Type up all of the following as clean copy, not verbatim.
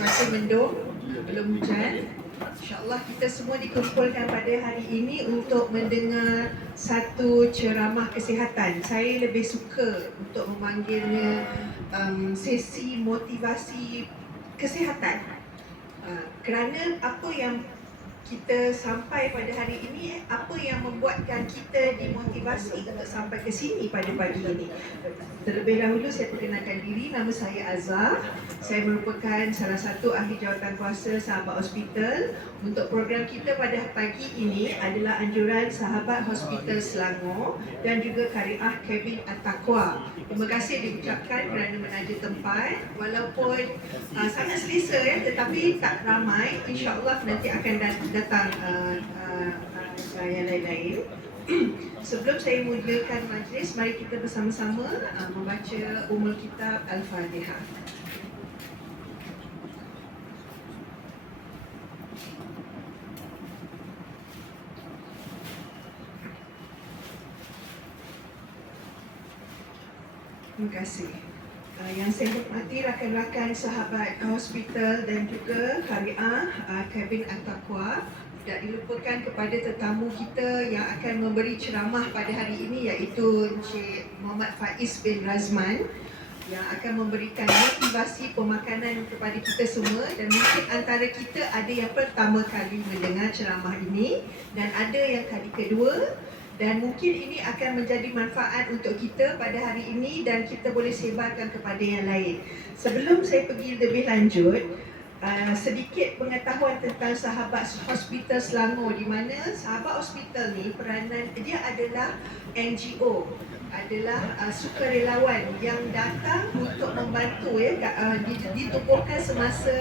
cuaca mendung, belum hujan. InsyaAllah kita semua dikumpulkan pada hari ini untuk mendengar satu ceramah kesihatan. Saya lebih suka untuk memanggilnya sesi motivasi kesihatan. Kerana apa yang kita sampai pada hari ini, apa yang membuatkan kita dimotivasi untuk sampai ke sini pada pagi ini. Terlebih dahulu saya perkenalkan diri, nama saya Azhar. Saya merupakan salah satu ahli jawatan kuasa Sahabat Hospital. Untuk program kita pada pagi ini adalah anjuran Sahabat Hospital Selangor dan juga Kariah Kevin At-Taqwa. Terima kasih diucapkan kerana menaja tempat. Walaupun sangat selesa ya, tetapi tak ramai. InsyaAllah nanti akan datang yang lain-lain. Sebelum saya mulakan majlis, mari kita bersama-sama membaca Ummul Kitab Al-Fatihah. Terima kasih. Yang saya hormati rakan-rakan Sahabat Hospital dan juga Kariah Kevin At-Taqwa. Tidak dilupakan kepada tetamu kita yang akan memberi ceramah pada hari ini, iaitu Encik Muhammad Faiz bin Razman, yang akan memberikan motivasi pemakanan kepada kita semua. Dan mungkin antara kita ada yang pertama kali mendengar ceramah ini dan ada yang kali kedua, dan mungkin ini akan menjadi manfaat untuk kita pada hari ini dan kita boleh sebarkan kepada yang lain. Sebelum saya pergi lebih lanjut, sedikit pengetahuan tentang Sahabat Hospital Selangor, di mana Sahabat Hospital ni peranan dia adalah NGO, adalah sukarelawan yang datang untuk membantu ditubuhkan semasa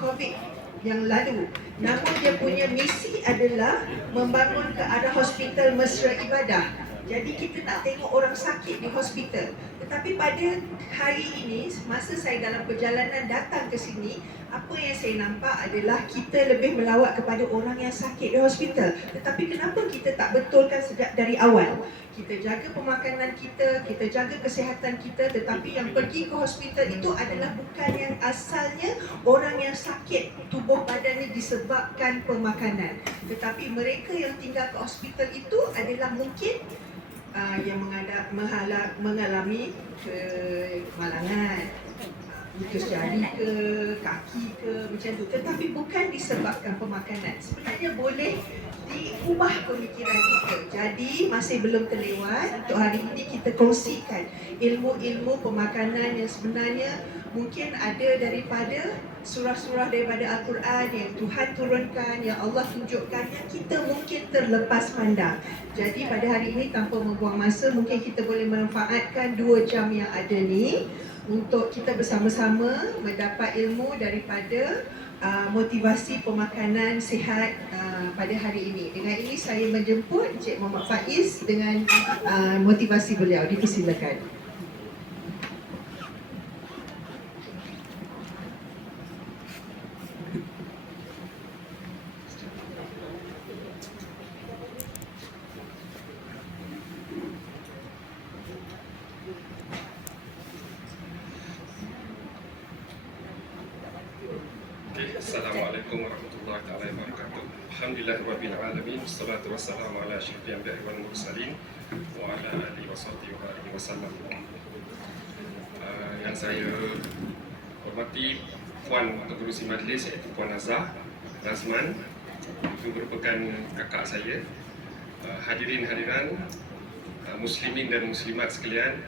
COVID yang lalu. Namun dia punya misi adalah membangun ke arah hospital mesra ibadah. Jadi kita tak tengok orang sakit di hospital. Tetapi pada hari ini, masa saya dalam perjalanan datang ke sini, apa yang saya nampak adalah kita lebih melawat kepada orang yang sakit di hospital. Tetapi kenapa kita tak betulkan sejak dari awal? Kita jaga pemakanan kita, kita jaga kesihatan kita, tetapi yang pergi ke hospital itu adalah bukan yang asalnya orang yang sakit tubuh badannya disebabkan pemakanan. Tetapi mereka yang tinggal ke hospital itu adalah mungkin yang mengalami kemalangan, putus jari ke, kaki ke, macam tu. Tetapi bukan disebabkan pemakanan. Sebenarnya boleh diubah pemikiran kita. Jadi masih belum terlewat. Untuk hari ini kita kongsikan ilmu-ilmu pemakanan yang sebenarnya mungkin ada daripada surah-surah daripada Al-Quran yang Tuhan turunkan, yang Allah tunjukkan, yang kita mungkin terlepas pandang. Jadi pada hari ini tanpa membuang masa, mungkin kita boleh memanfaatkan 2 jam yang ada ni untuk kita bersama-sama mendapat ilmu daripada motivasi pemakanan sihat pada hari ini. Dengan ini saya menjemput Encik Muhammad Faiz dengan motivasi beliau. Dipersilakan. Assalamualaikum warahmatullahi wabarakatuh. Alhamdulillahirabbil alamin, wassalatu wassalamu ala asyrafil anbiya'i wal mursalin wa ala alihi wasahbihi wasallam. Yang saya hormati Puan Pengerusi Majlis, iaitu Puan Azhar Razman, itu merupakan kakak saya. Hadirin hadiran, muslimin dan muslimat sekalian,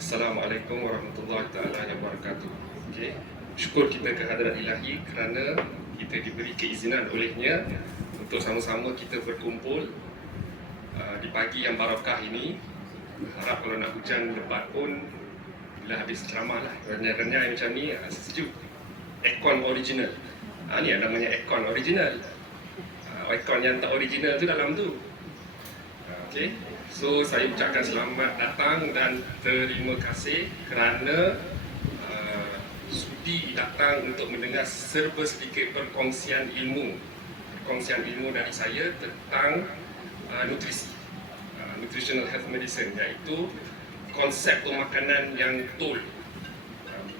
Assalamualaikum warahmatullahi wabarakatuh. Okey. Syukur kita ke hadirat ilahi kerana kita diberi keizinan olehnya untuk sama-sama kita berkumpul di pagi yang barakah ini. Harap kalau nak hujan lebat pun bila habis ceramah lah, renyai-renyai macam ni, sejuk. Aircon original. Ni yang namanya aircon original. Aircon yang tak original tu dalam tu. Okay. So saya ucapkan selamat datang dan terima kasih kerana sudi datang untuk mendengar serba sedikit perkongsian ilmu dari saya tentang nutrisi, nutritional health medicine, iaitu konsep pemakanan yang betul.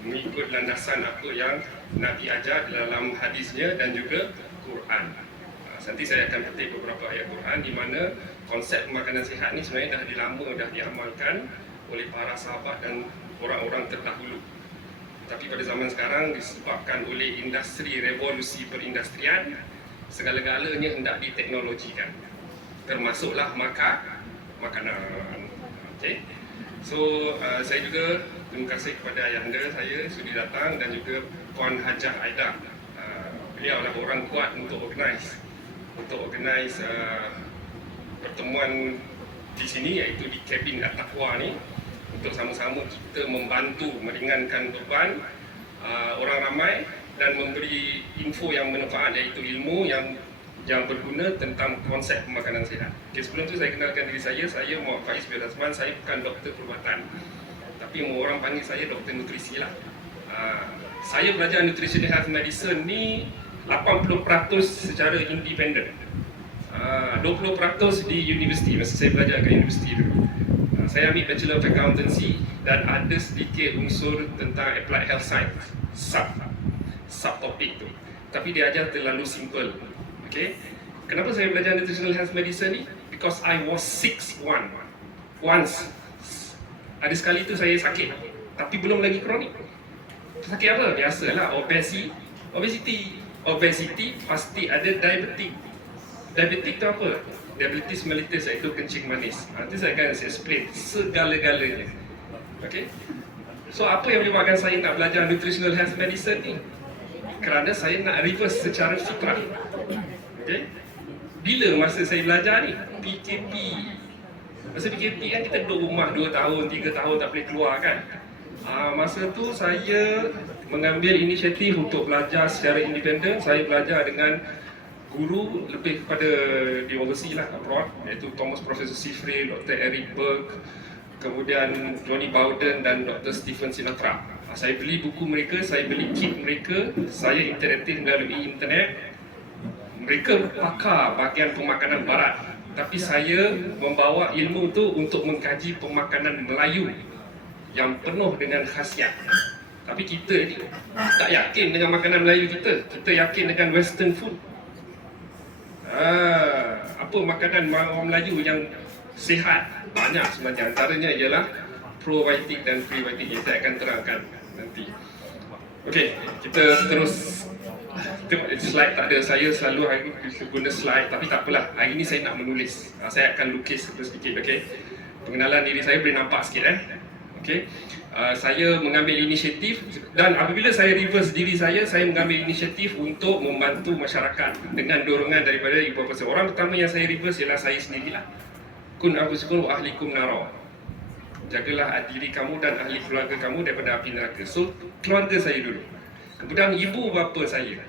mengikut landasan apa yang Nabi ajar dalam hadisnya dan juga Quran. Nanti saya akan petik beberapa ayat Quran di mana konsep makanan sihat ni sebenarnya dah diamalkan oleh para sahabat dan orang-orang terdahulu. Tapi pada zaman sekarang disebabkan oleh industri revolusi perindustrian, segala-galanya hendak diteknologikan. Termasuklah makanan. Okay. So saya juga terima kasih kepada ayahanda saya sudi datang dan juga Puan Hajah Aida. Beliau adalah orang kuat untuk organize pertemuan di sini, iaitu di kabin At-Taqwa ni, untuk sama-sama kita membantu meringankan beban orang ramai dan memberi info yang bermanfaat, iaitu ilmu yang berguna tentang konsep pemakanan sihat. Okay, sebelum tu saya kenalkan diri saya Muhammad Faiz bin Razman. Saya bukan doktor perubatan, tapi orang panggil saya doktor nutrisi lah. Saya belajar nutritional health medicine ni 80% secara independen, 20% di universiti, masa saya belajar kat universiti dulu. Saya ambil Bachelor of Accountancy dan ada sedikit unsur tentang Applied Health Science, subtopik tu. Tapi dia ajar terlalu simple. Okay? Kenapa saya belajar Nutritional Health Medicine ni? Because I was sick once. Ada sekali tu saya sakit, tapi belum lagi kronik. Sakit apa? Biasalah, obesity pasti ada diabetik. Diabetik tu apa? Diabetes mellitus, iaitu kencing manis. Nanti saya akan explain segala-galanya. Okay? So apa yang menyebabkan saya nak belajar Nutritional Health Medicine ni? Kerana saya nak reverse secara fitrah. Okay? Bila masa saya belajar ni? PKP. Masa PKP kan kita duduk rumah 2 tahun, 3 tahun tak boleh keluar kan? Masa tu saya mengambil inisiatif untuk belajar secara independen. Saya belajar dengan guru lebih kepada di overseas lah, abroad, iaitu Thomas Professor Sifril, Dr. Eric Berg, kemudian Johnny Bowden dan Dr. Stephen Sinatra. Saya beli buku mereka, saya beli kit mereka, saya interaktif melalui internet. Mereka pakar bahagian pemakanan barat, tapi saya membawa ilmu tu untuk mengkaji pemakanan Melayu yang penuh dengan khasiat. Tapi kita ni tak yakin dengan makanan Melayu kita yakin dengan western food. Apa makanan orang Melayu yang sihat? Banyak sebenarnya, antaranya ialah probiotik dan prebiotik yang saya akan terangkan nanti. Okey, kita terus. Slide tak ada, saya selalu hari guna slide, tapi tak apalah, hari ni saya nak menulis. Saya akan lukis sedikit, okey. Pengenalan diri saya boleh nampak sikit okey. Saya mengambil inisiatif, dan apabila saya reverse diri saya mengambil inisiatif untuk membantu masyarakat dengan dorongan daripada ibu bapa saya. Orang pertama yang saya reverse ialah saya sendirilah. Kun anfusakum wa ahlikum nara. Jagalah diri kamu dan ahli keluarga kamu daripada api neraka. So, keluarga saya dulu. Kemudian ibu bapa saya.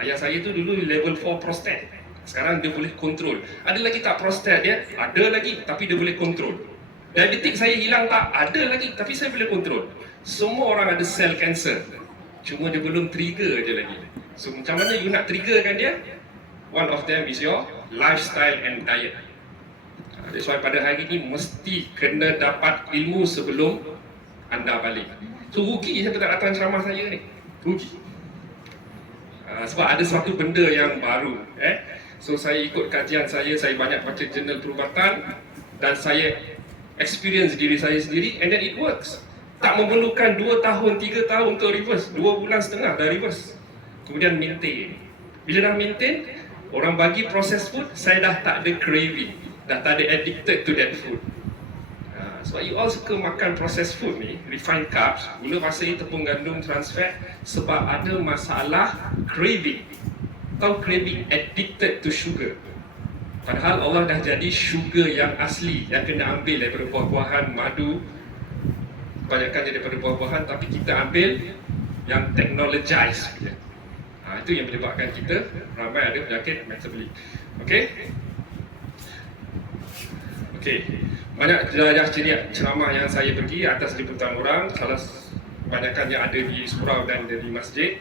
Ayah saya tu dulu level 4 prostat. Sekarang dia boleh kontrol. Ada lagi tak prostat dia? Ada lagi, tapi dia boleh kontrol. Diabetik saya hilang tak? Ada lagi, tapi saya boleh kontrol. Semua orang ada sel kanser, cuma dia belum trigger je lagi. So macam mana you nak triggerkan dia? One of them is your lifestyle and diet. That's why pada hari ni mesti kena dapat ilmu sebelum anda balik. So rugi saya tak datang ceramah saya ni. Rugi. Sebab ada suatu benda yang baru. So saya ikut kajian saya banyak baca jurnal perubatan dan saya experience diri saya sendiri, and then it works. Tak memerlukan 2 tahun, 3 tahun untuk reverse, 2 bulan setengah dah reverse. Kemudian maintain. Bila dah maintain, orang bagi processed food, saya dah tak ada craving, dah tak ada addicted to that food. Sebab you all suka makan processed food ni, refined carbs, gula pasir, tepung gandum, trans fat, sebab ada masalah craving. Tahu craving, addicted to sugar. Padahal Allah dah jadi sugar yang asli, yang kena ambil daripada buah-buahan, madu, kebanyakan daripada buah-buahan, tapi kita ambil yang technologized. Itu yang menyebabkan kita ramai ada penyakit metabolik. Okey? Okey. Banyak jelajah ceramah yang saya pergi atas liputan orang, salah kebanyakan yang ada di surau dan di masjid.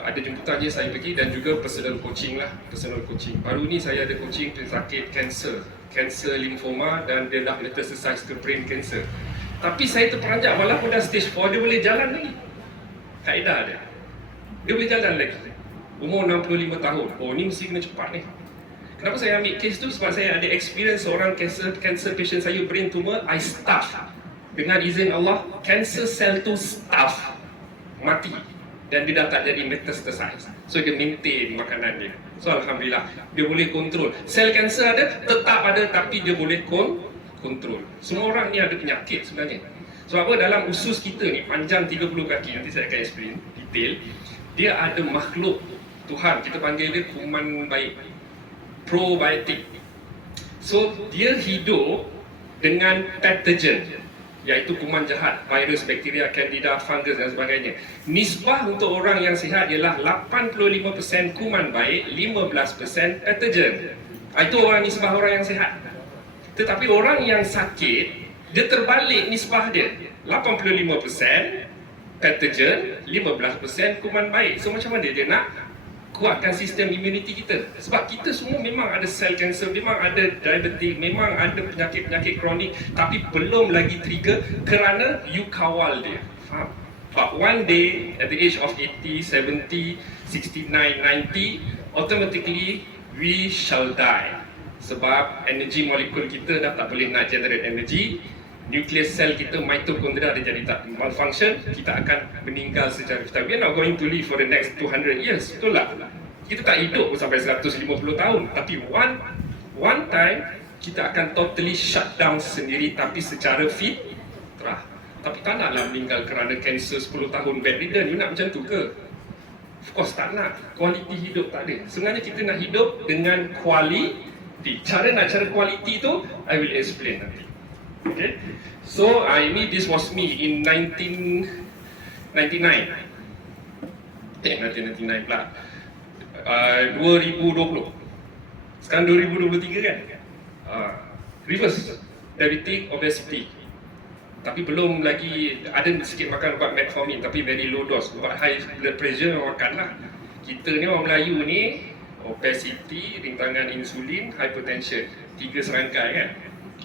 Ada jemputannya saya pergi, dan juga personal coaching lah, personal coaching. Baru ni saya ada coaching sakit kanser lymphoma, dan dia dah metastasize ke brain cancer. Tapi saya terperanjat, walaupun dah stage 4, dia boleh jalan lagi. Kaedah dia. Dia boleh jalan lagi. Umur 65 tahun. Oh, ni mesti kena cepat ni. Kenapa saya ambil kes tu? Sebab saya ada experience seorang cancer patient saya, brain tumor, I staff. Dengan izin Allah, cancer cell tu staff. Mati. Dan dia dah tak jadi metastasize. So dia maintain makanan dia. So Alhamdulillah, dia boleh kontrol. Sel kanser ada, tetap ada, tapi dia boleh kontrol. Semua orang ni ada penyakit sebenarnya. Sebab apa? Dalam usus kita ni, panjang 30 kaki, nanti saya akan explain detail. Dia ada makhluk Tuhan, kita panggil dia kuman baik, probiotik. So dia hidup dengan pathogen, iaitu kuman jahat, virus, bakteria, candida, fungus dan sebagainya. Nisbah untuk orang yang sihat ialah 85% kuman baik, 15% pathogen. Itu orang nisbah orang yang sihat. Tetapi orang yang sakit, dia terbalik nisbah dia. 85% pathogen, 15% kuman baik. So macam mana dia nak kuatkan sistem immunity kita? Sebab kita semua memang ada sel kanser, memang ada diabetik, memang ada penyakit-penyakit kronik, tapi belum lagi trigger kerana you kawal dia. Faham? But one day, at the age of 80, 70, 69, 90, automatically we shall die. Sebab energy molekul kita dah tak boleh nak generate energy, nucleus cell kita, mitochondria dia jadi tak malfunction, kita akan meninggal secara vital. We are not going to live for the next 200 years, betul tak? Kita tak hidup sampai 150 tahun, tapi one time kita akan totally shut down sendiri, tapi secara fitrah. Tapi tak naklah meninggal kerana kanser 10 tahun bedridden. You nak macam tu ke? Of course tak nak. Kualiti hidup tak ada. Sebenarnya kita nak hidup dengan kualiti. Cara kualiti tu I will explain nanti. Okay, so this was me in 1999. 1999 pula. 2020. Sekarang 2023 kan? Reverse diabetic, obesity. Tapi belum lagi, ada sikit makan ubat metformin tapi very low dose. Ubat high blood pressure makanlah. Kita ni orang Melayu ni, obesity, rintangan insulin, hypertension. 3 serangkai kan?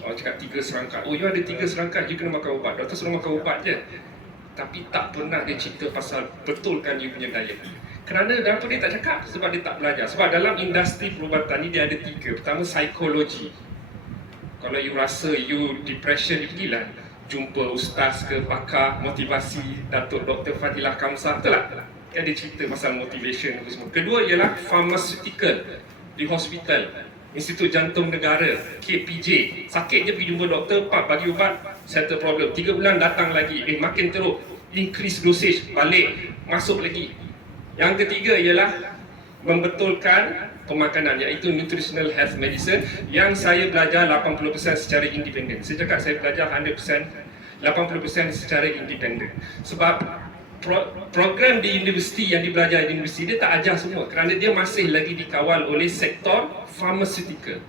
Orang cakap 3 serangkai. Oh, you ada 3 serangkai, you kena makan ubat. Doktor suruh makan ubat je. Tapi tak pernah dia cerita pasal betulkan you punya diet. Kerana kenapa dia tak cakap? Sebab dia tak belajar. Sebab dalam industri perubatan ni dia ada 3. Pertama, psikologi. Kalau you rasa you depression, you pergilah jumpa ustaz ke pakar motivasi, Datuk Dr. Fadilah Kamsah, betul tak? Dia ada cerita pasal motivation itu semua. Kedua ialah pharmaceutical di hospital, Institut Jantung Negara, KPJ. Sakit je pergi jumpa doktor, bagi ubat, settle problem. 3 bulan datang lagi, makin teruk, increase dosage, balik, masuk lagi. Yang ketiga ialah membetulkan pemakanan, iaitu nutritional health medicine, yang saya belajar 80% secara independen. Saya cakap saya belajar 100%, 80% secara independen. Sebab program di universiti yang dibelajar di universiti dia tak ajar semua, kerana dia masih lagi dikawal oleh sektor pharmaceutical.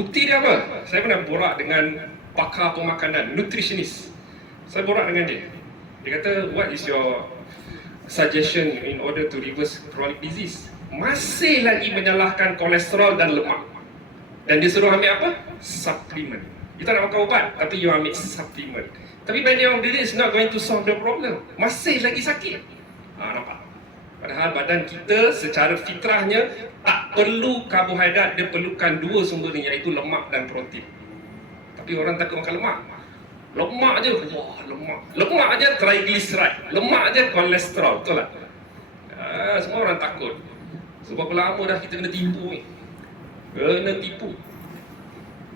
Bukti dia apa? Saya pernah borak dengan pakar pemakanan, nutritionist. Saya borak dengan dia. Dia kata, what is your suggestion in order to reverse chronic disease? Masih lagi menyalahkan kolesterol dan lemak. Dan dia suruh ambil apa? Supplement. You tak nak makan ubat, tapi you ambil supplement. Tapi by the end of the day, it's not going to solve the problem. Masih lagi sakit. Nampak? Padahal badan kita secara fitrahnya tak perlu karbohidrat, dia perlukan 2 sumber ni, iaitu lemak dan protein. Tapi orang takut makan lemak. Lemak je, wah lemak. Lemak je triglyceride, lemak je kolesterol, betul tak? Semua orang takut. Sebab lama dah kita kena tipu ni. Kena tipu.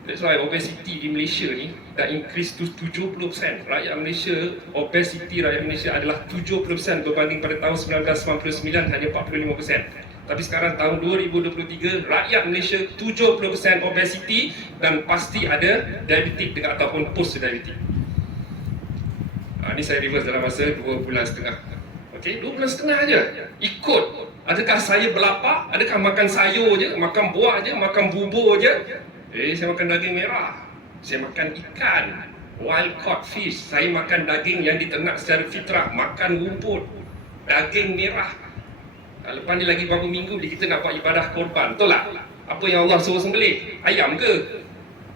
That's why obesity di Malaysia ni dah increase to 70%. Rakyat Malaysia, obesity rakyat Malaysia adalah 70% berbanding pada tahun 1999 hanya 45%. Tapi sekarang tahun 2023, rakyat Malaysia 70% obesity dan pasti ada diabetik dengan ataupun post diabetik. Ini saya reverse dalam masa 2 bulan setengah. Okey, 2 bulan setengah aja. Ikut. Adakah saya berlapar? Adakah makan sayur je, makan buah je, makan bubur je? Saya makan daging merah. Saya makan ikan, wild caught fish. Saya makan daging yang diternak secara fitrah, makan rumput, daging merah. Lepas ni lagi beberapa minggu kita nak buat ibadah korban, betul tak? Apa yang Allah suruh sembelih? Ayam ke?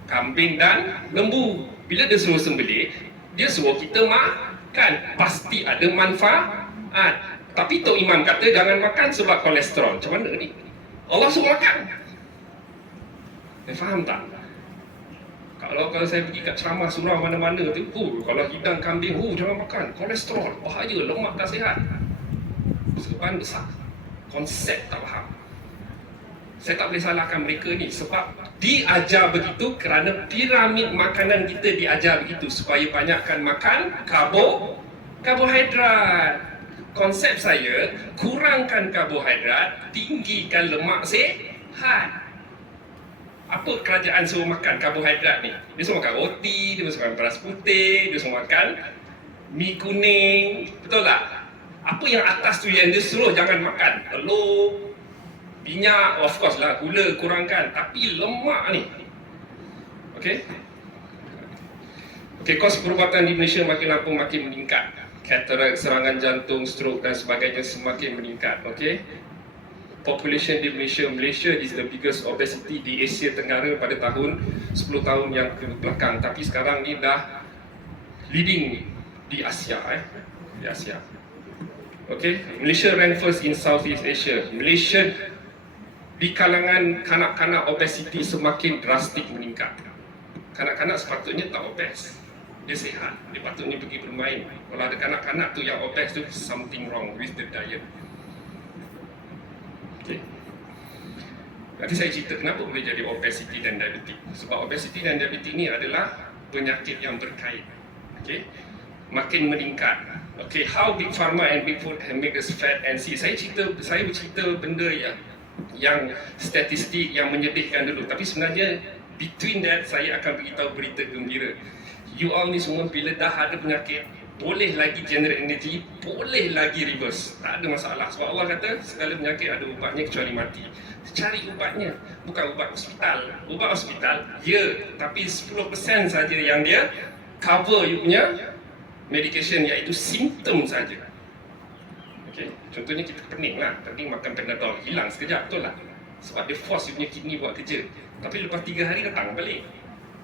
Kambing dan lembu. Bila dia suruh sembelih, dia suruh kita makan. Pasti ada manfaat. Tapi Tok Imam kata jangan makan sebab kolesterol. Macam mana ni? Allah suruh makan. Faham tak? Kalau saya pergi kat ceramah surau mana-mana tu, kalau hidang kambing, jangan makan, kolesterol, bahaya, lemak tak sihat. Sebab besar. Konsep tak faham. Saya tak boleh salahkan mereka ni sebab diajar begitu kerana piramid makanan kita diajar begitu supaya banyakkan makan karbohidrat. Konsep saya, kurangkan karbohidrat, tinggikan lemak sihat. Apa kerajaan suruh makan karbohidrat ni? Dia suruh makan roti, dia suruh makan beras putih, dia suruh makan mi kuning, betul tak? Apa yang atas tu yang dia suruh jangan makan? Telur, minyak, of course lah, gula kurangkan, tapi lemak ni. Okey, kos perubatan di Malaysia makin lama makin meningkat. Katarak, serangan jantung, stroke dan sebagainya semakin meningkat. Okey, population di Malaysia is the biggest obesity di Asia Tenggara pada tahun 10 tahun yang ke belakang, tapi sekarang ni dah leading di Asia di Asia. Okey, Malaysia rank first in Southeast Asia. Malaysia di kalangan kanak-kanak obesity semakin drastik meningkat. Kanak-kanak sepatutnya tak obes. Dia sihat, dia patutnya pergi bermain. Kalau ada kanak-kanak tu yang obes tu, something wrong with the diet. Okay. Nanti saya cerita kenapa boleh jadi obesity dan diabetes. Sebab obesity dan diabetes ni adalah penyakit yang berkait. Okay. Makin meningkat. Okay, how big pharma and big food can make us fat and sick. Saya bercerita benda yang statistik yang menyedihkan dulu. Tapi sebenarnya between that saya akan beritahu berita gembira. You all ni semua bila dah ada penyakit, boleh lagi generate energy, boleh lagi reverse. Tak ada masalah. Sebab Allah kata segala penyakit ada ubatnya kecuali mati. Cari ubatnya, bukan ubat hospital. Ubat hospital, ya, tapi 10% saja yang dia cover you punya medication, iaitu simptom saja. Okay. Contohnya kita pening lah, pening makan Panadol, hilang sekejap, betul lah. Sebab dia force you punya kidney buat kerja. Tapi lepas 3 hari datang balik,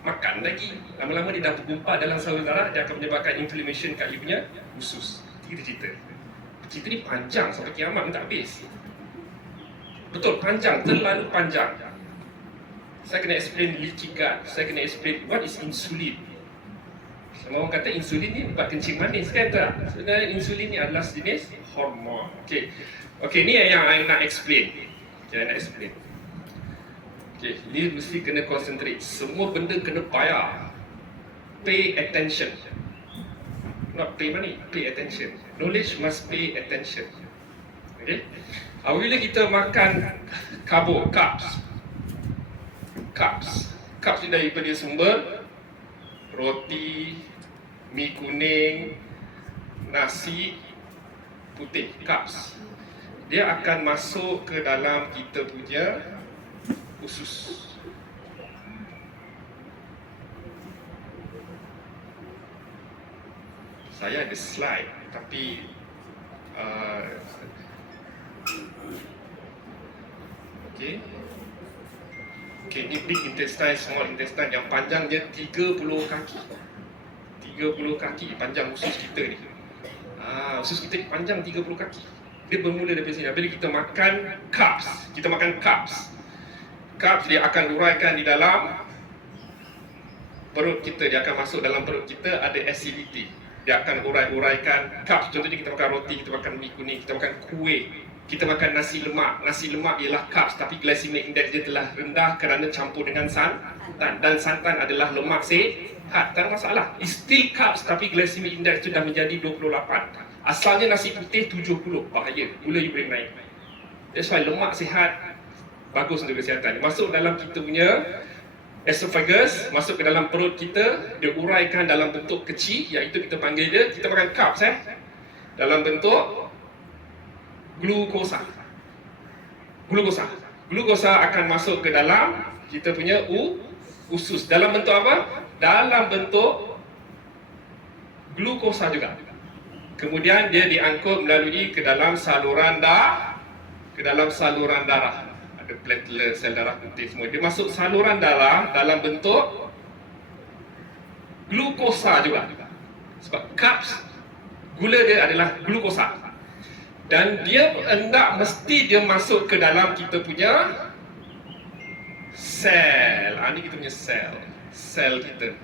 makan lagi, lama-lama dia dah bergumpal dalam saluran darah, dia akan menyebabkan inflammation kat you punya usus. Kita cerita. Cerita ni panjang sampai kiamat pun tak habis. Betul, panjang, terlalu panjang. Saya kena explain leaky gut, saya kena explain what is insulin. Semua orang kata insulin ni ubat kencing manis kan tak? Sebenarnya insulin ni adalah sejenis hormon. Okey, ni yang saya nak explain. Okay, ni mesti kena concentrate. Semua benda kena bayar. Pay attention. Not pay money, pay attention. Knowledge must pay attention. Okay. Apabila kita makan carbs ni daripada sumber roti, mi kuning, nasi putih, carbs. Dia akan masuk ke dalam kita punya usus. Saya ada slide, tapi okay, ni big intestine, small intestine yang panjangnya 30 kaki. 30 kaki panjang usus kita ni. Usus kita ni panjang 30 kaki. Dia bermula daripada sini. Bila kita makan carbs, dia akan uraikan di dalam perut kita. Dia akan masuk dalam perut kita, ada acidity. Dia akan uraikan carbs. Contohnya kita makan roti, kita makan mi kuning, kita makan kuih, kita makan nasi lemak. Nasi lemak ialah carbs, tapi glycemic index dia telah rendah kerana campur dengan santan. Dan santan adalah lemak sihat, tak ada masalah. It's still carbs, tapi glycemic index itu dah menjadi 28. Asalnya nasi putih 70, bahaya, gula you boleh naik. That's why lemak sihat bagus untuk kesihatan. Masuk dalam kita punya esophagus, masuk ke dalam perut kita, dia uraikan dalam bentuk kecil, iaitu kita panggil dia, kita makan carbs dalam bentuk glukosa. Glukosa akan masuk ke dalam kita punya usus. Dalam bentuk apa? Dalam bentuk glukosa juga. Kemudian dia diangkut melalui ke dalam saluran darah. Ada platelet, sel darah putih semua. Dia masuk saluran darah dalam bentuk glukosa juga. Sebab carbs, gula dia adalah glukosa. Dan dia hendak mesti dia masuk ke dalam kita punya sel. Ini kita punya sel. Sel kita.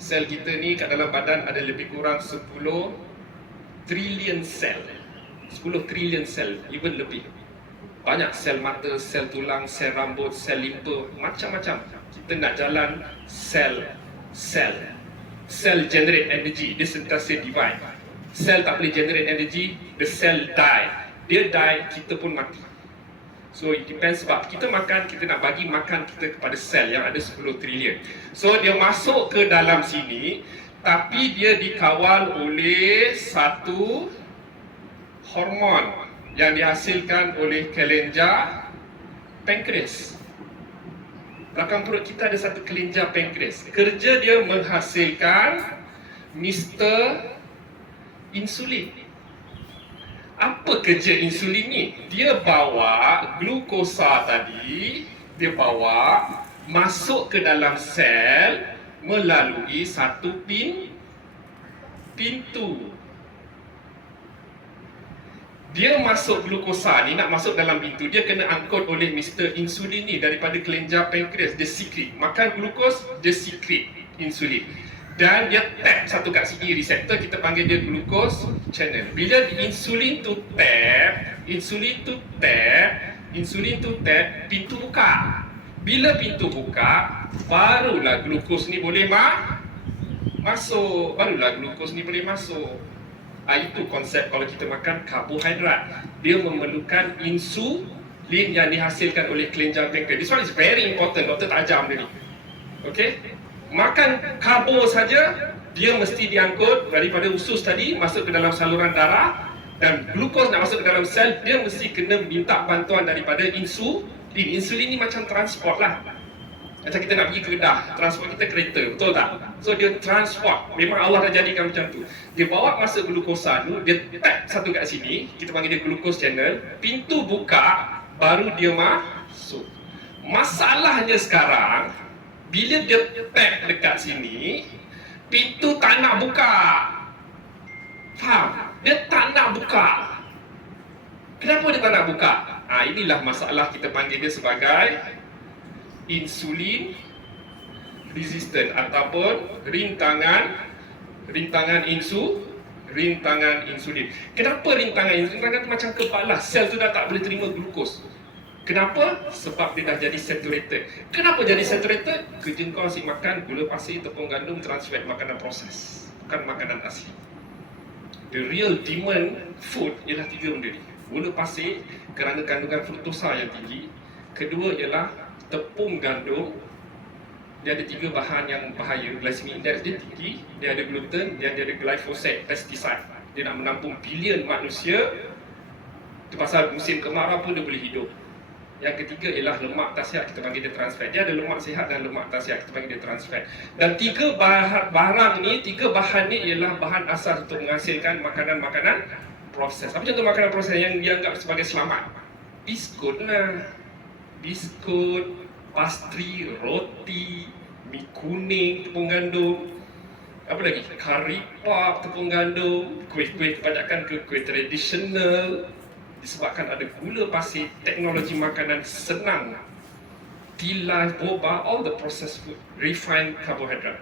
Sel kita ni kat dalam badan ada lebih kurang 10 trilion sel. 10 trilion sel, even lebih. Banyak sel mata, sel tulang, sel rambut, sel limpa, macam-macam. Kita nak jalan sel. Sel generate energy, dia sentiasa divide. Sel tak boleh generate energy, the cell die. Dia die, kita pun mati. So it depends, sebab kita makan, kita nak bagi makan kita kepada sel yang ada 10 trilion. So dia masuk ke dalam sini, tapi dia dikawal oleh satu hormon yang dihasilkan oleh kelenjar pankreas. Belakang perut kita ada satu kelenjar pankreas. Kerja dia menghasilkan Mr. Insulin. Apa kerja insulin ni? Dia bawa glukosa tadi, dia bawa masuk ke dalam sel melalui satu pintu. Dia masuk glukosa ni, nak masuk dalam pintu, dia kena angkut oleh Mr. Insulin ni daripada kelenjar pankreas. Dia secret. Makan glukos, dia secret insulin. Dan dia tap satu kat sini reseptor, kita panggil dia glucose channel. Bila insulin tu tap, pintu buka. Bila pintu buka, barulah glukos ni boleh masuk. Itu konsep kalau kita makan karbohidrat. Dia memerlukan insulin yang dihasilkan oleh kelenjar pankreas. This one is very important. Doktor tajam dia ni. Okay? Makan karbo saja, dia mesti diangkut daripada usus tadi masuk ke dalam saluran darah, dan glukos nak masuk ke dalam sel, dia mesti kena minta bantuan daripada insulin. Insulin ni macam transport lah. Macam kita nak pergi ke Kedah, transport kita kereta, betul tak? So dia transport, memang Allah dah jadikan macam tu. Dia bawa masuk glukosa tu, dia tap satu kat sini, kita panggil dia glucose channel, pintu buka, baru dia masuk. Masalahnya sekarang, bila dia tap dekat sini, pintu tak nak buka. Faham? Dia tak nak buka. Kenapa dia tak nak buka? Inilah masalah, kita panggil dia sebagai insulin resistant ataupun rintangan insulin. Kenapa rintangan insulin? Rintangan tu macam kepala, sel tu dah tak boleh terima glukos. Kenapa? Sebab dia dah jadi saturated. Kenapa jadi saturated? Kerja kau asyik makan gula pasir, tepung gandum, trans fat, makanan proses, bukan makanan asli. The real demand food ialah 3 benda ni. Gula pasir kerana kandungan fruktosa yang tinggi. Kedua ialah tepung gandum, dia ada 3 bahan yang bahaya. Glycemic index dia tinggi, dia ada gluten, dan dia ada glyphosate, pesticide. Dia nak menampung bilion manusia. Itu pasal musim kemarau pun dia boleh hidup. Yang ketiga ialah lemak tak sihat, kita panggil dia trans fat. Dia ada lemak sihat dan lemak tak sihat, kita panggil dia trans fat. Dan 3 bahan ni ialah bahan asas untuk menghasilkan makanan-makanan proses. Apa contoh makanan proses yang dianggap sebagai selamat? Biskut lah. Biskut, pastry, roti, mi kuning, tepung gandum. Apa lagi? Kari pap, tepung gandum, kuih-kuih kebanyakan kuih tradisional. Disebabkan ada gula pasir, teknologi makanan senang, tilai, boba, all the processed food, refined carbohydrate.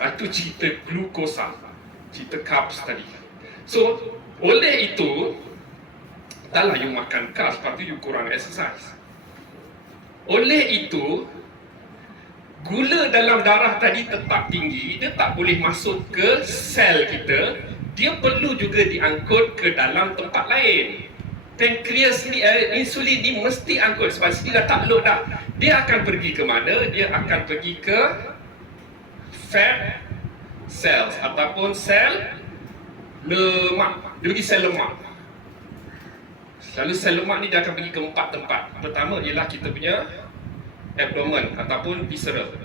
Itu cerita glukosa, cerita carbs tadi. So, oleh itu, taklah you makan carbs, lepas tu you kurang exercise. Oleh itu, gula dalam darah tadi tetap tinggi, dia tak boleh masuk ke sel kita, dia perlu juga diangkut ke dalam tempat lain. Pankreas ni, insulin ni mesti angkut sebab sini dah tak load dah. Dia akan pergi ke mana? Dia akan pergi ke fat cells ataupun sel lemak. Dia pergi sel lemak. Lalu sel lemak ni dia akan pergi ke 4 tempat. Pertama ialah kita punya abdomen ataupun visceral,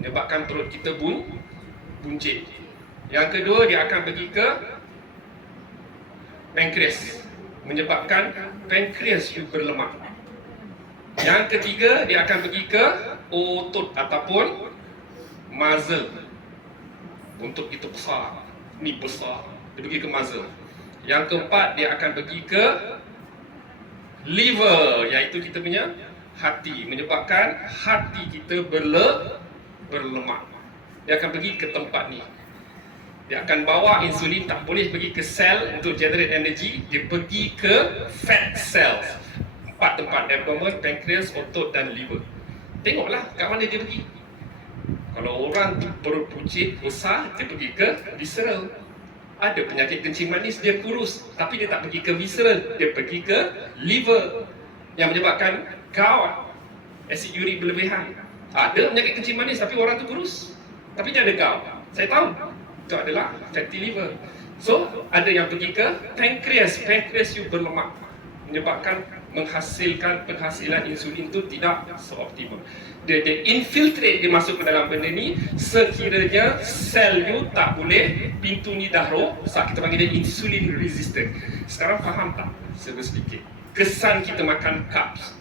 menyebabkan perut kita buncit. Yang kedua, dia akan pergi ke pankreas, menyebabkan pankreas berlemak. Yang ketiga, dia akan pergi ke otot ataupun muscle. Buntut kita besar, ni besar, dia pergi ke muzzle. Yang keempat, dia akan pergi ke liver, iaitu kita punya hati, menyebabkan hati kita berlemak. Dia akan pergi ke tempat ni. Dia akan bawa insulin, tak boleh pergi ke sel untuk generate energy, dia pergi ke fat cells. 4 tempat, abdomen, pancreas, otot dan liver. Tengoklah kat mana dia pergi. Kalau orang perut pucit besar, dia pergi ke visceral. Ada penyakit kencing manis, dia kurus, tapi dia tak pergi ke visceral, dia pergi ke liver, yang menyebabkan gout, asid urik berlebihan. Ada penyakit kencing manis tapi orang tu kurus, tapi dia ada gout. Saya tahu itu adalah fatty liver. So ada yang pergi ke pancreas, pancreas you berlemak, menyebabkan menghasilkan penghasilan insulin itu tidak seoptimal. Dia infiltrate, dia masuk ke dalam benda ni, sekiranya sel you tak boleh, pintu ni dah rosak, kita panggil dia insulin resistant. Sekarang faham tak? Sedikit kesan kita makan carbs.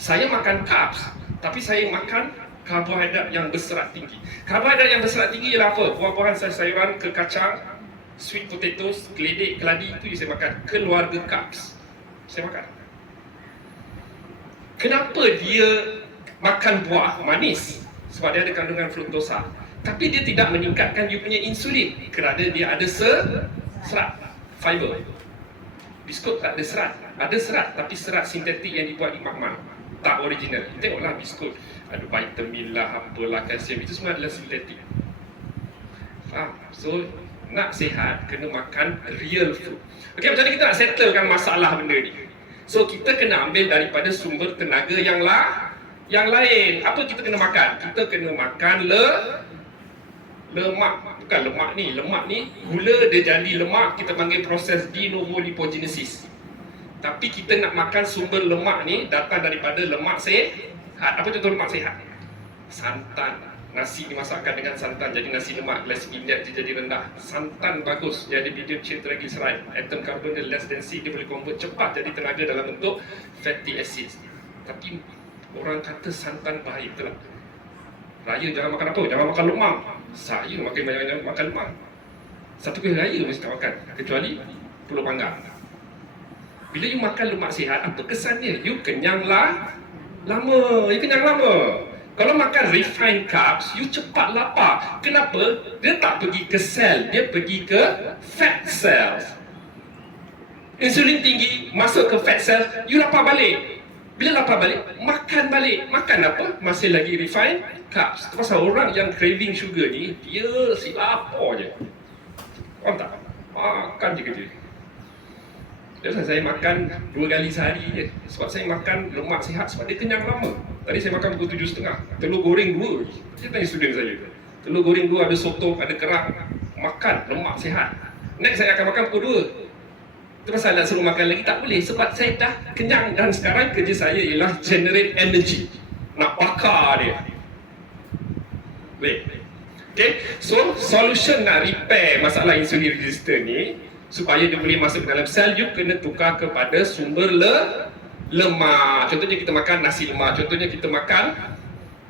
Saya makan carbs, tapi saya makan karbohidrat yang berserat tinggi. Karbohidrat yang berserat tinggi ialah apa? Buah-buahan, sayur-sayuran, kekacang, sweet potatoes, keledek, keladi, itu saya makan. Keluarga carbs saya makan. Kenapa dia makan buah manis? Sebab dia ada kandungan fruktosa. Tapi dia tidak meningkatkan you punya insulin kerana dia ada serat, fiber. Biskut tak ada serat. Ada serat, tapi serat sintetik yang dibuat di makmal, tak original. Tengoklah biskut, ada vitamin lah, apalah, kalsium, itu semua adalah sintetik. Faham? So, nak sihat, kena makan real food. Okey, macam mana kita nak settlekan masalah benda ni? So, kita kena ambil daripada sumber tenaga yang lain. Apa kita kena makan? Kita kena makan lemak. Bukan lemak ni, gula dia jadi lemak, kita panggil proses de novo lipogenesis. Tapi kita nak makan sumber lemak ni datang daripada lemak sehat. Apa contoh lemak sehat? Santan. Nasi dimasakkan dengan santan, jadi nasi lemak, glycemic index dia jadi rendah. Santan bagus, dia ada medium chain triglyceride, atom carbon dia less density, dia boleh convert cepat jadi tenaga dalam bentuk fatty acids. Tapi orang kata santan baik, betul tak? Raya jangan makan apa? Jangan makan lemak. Saya makan banyak-banyak makan lemak. Satu kali raya mesti tak makan, kecuali Pulau Panggang. Bila you makan lemak sihat, apa kesannya? You kenyang lama. Kalau makan refined carbs, you cepat lapar. Kenapa? Dia tak pergi ke sel, dia pergi ke fat cells. Insulin tinggi, masuk ke fat cells, you lapar balik. Bila lapar balik, makan balik. Makan apa? Masih lagi refined carbs. Itu pasal orang yang craving sugar ni, dia si lapar je. Faham tak? Makan je kerja. Jadi saya makan 2 kali sehari je. Sebab saya makan lemak sihat, sebab dia kenyang lama. Tadi saya makan pukul 7.30. Telur goreng 2. Saya tanya student saya. Telur goreng 2, ada sotong, ada kerak. Makan lemak sihat. Next saya akan makan pukul 2. Itu pasal nak suruh makan lagi, tak boleh. Sebab saya dah kenyang. Dan sekarang kerja saya ialah generate energy. Nak bakar dia. Boleh? Okay? So, solution nak repair masalah insulin resistant ni, supaya dia boleh masuk ke dalam sel, you kena tukar kepada sumber lemak. Contohnya kita makan nasi lemak, contohnya kita makan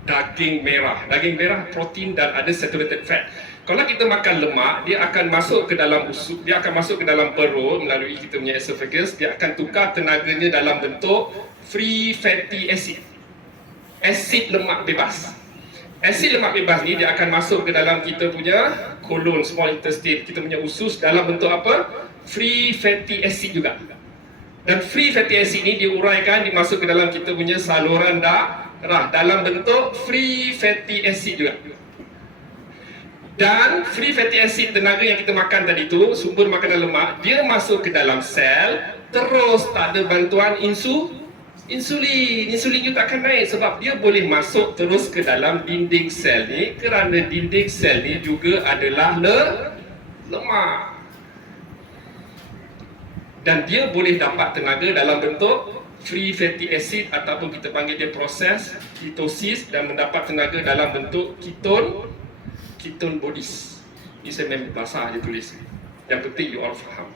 daging merah. Daging merah protein dan ada saturated fat. Kalau kita makan lemak, dia akan masuk ke dalam usus, dia akan masuk ke dalam perut melalui kita punya esophagus, dia akan tukar tenaganya dalam bentuk free fatty acid. Asid lemak bebas. Asid lemak bebas ni dia akan masuk ke dalam kita punya kolon, small intestine, kita punya usus dalam bentuk apa? Free fatty acid juga. Dan free fatty acid ni diuraikan, dimasuk ke dalam kita punya saluran darah dalam bentuk free fatty acid juga. Dan free fatty acid tenaga yang kita makan tadi tu, sumber makanan lemak, dia masuk ke dalam sel, terus tak ada bantuan insulin you tak akan naik sebab dia boleh masuk terus ke dalam dinding sel ni, kerana dinding sel ni juga adalah lemak. Dan dia boleh dapat tenaga dalam bentuk free fatty acid ataupun kita panggil dia proses ketosis, dan mendapat tenaga dalam bentuk ketone bodies. Ini saya main bahasa je tulis. Yang penting you all faham.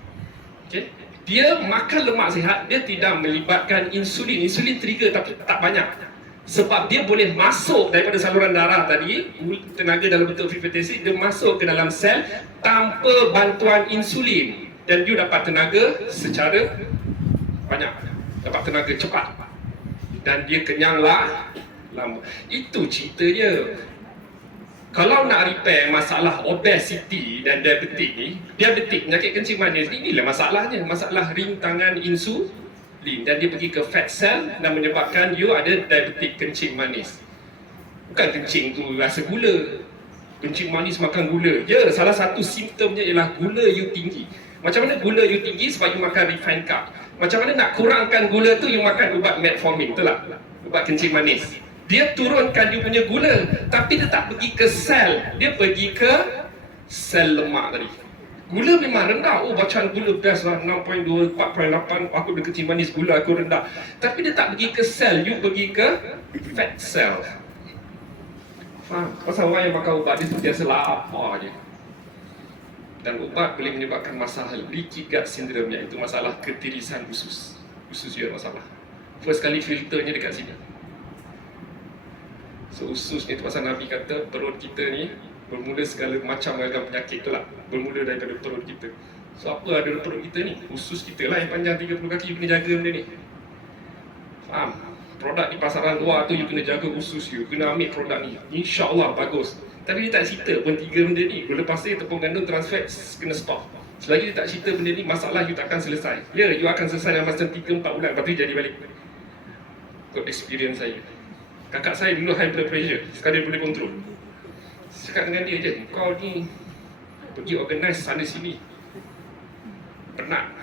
Okay? Dia makan lemak sihat, dia tidak melibatkan insulin. Insulin trigger tapi tak banyak. Sebab dia boleh masuk daripada saluran darah tadi, tenaga dalam bentuk free dia masuk ke dalam sel tanpa bantuan insulin. Dan you dapat tenaga secara banyak, dapat tenaga cepat. Dan dia kenyanglah lama. Itu ceritanya. Kalau nak repair masalah obesity dan diabetik ni, diabetik, penyakit kencing manis ni, inilah masalahnya. Masalah rintangan insulin. Dan dia pergi ke fat cell dan menyebabkan you ada diabetik kencing manis. Bukan kencing tu rasa gula. Kencing manis makan gula. Ya, salah satu simptomnya ialah gula you tinggi. Macam mana gula you tinggi? Sebab you makan refined carb. Macam mana nak kurangkan gula tu? You makan ubat metformin, betul tak? Ubat kencing manis. Dia turunkan you punya gula, tapi dia tak pergi ke sel. Dia pergi ke sel lemak tadi. Gula memang rendah. Oh, bacaan gula best lah, 6.2, 4.8. Aku ada kencing manis, gula aku rendah. Tapi dia tak pergi ke sel. You pergi ke fat cell. Faham? Pasal orang yang makan ubat dia tu biasa lapar je. Dan ubat boleh menyebabkan masalah leaky gut syndrome, iaitu masalah ketirisan usus. Usus dia masalah. First kali filternya dekat sini. So usus ni tu pasal Nabi kata perut kita ni bermula segala macam ragam penyakit tu lah, bermula daripada perut kita. So apa ada dalam perut kita ni? Usus kita lah yang panjang 30 kaki, you kena jaga benda ni. Faham? Produk di pasaran luar tu you kena jaga usus you, kena ambil produk ni, InsyaAllah bagus. Tapi dia tak cerita pun 3 benda ni. Lepas tu tepung gandum transfat kena stop. Selagi dia tak cerita benda ni, masalah you takkan selesai. Ya, you akan selesai dalam masa 3-4 bulan, lepas tu jadi balik. Ikut experience saya. Kakak saya dulu high blood pressure, sekarang dia boleh kontrol. Cakap dengan dia je, kau ni pergi organize sana sini, penat.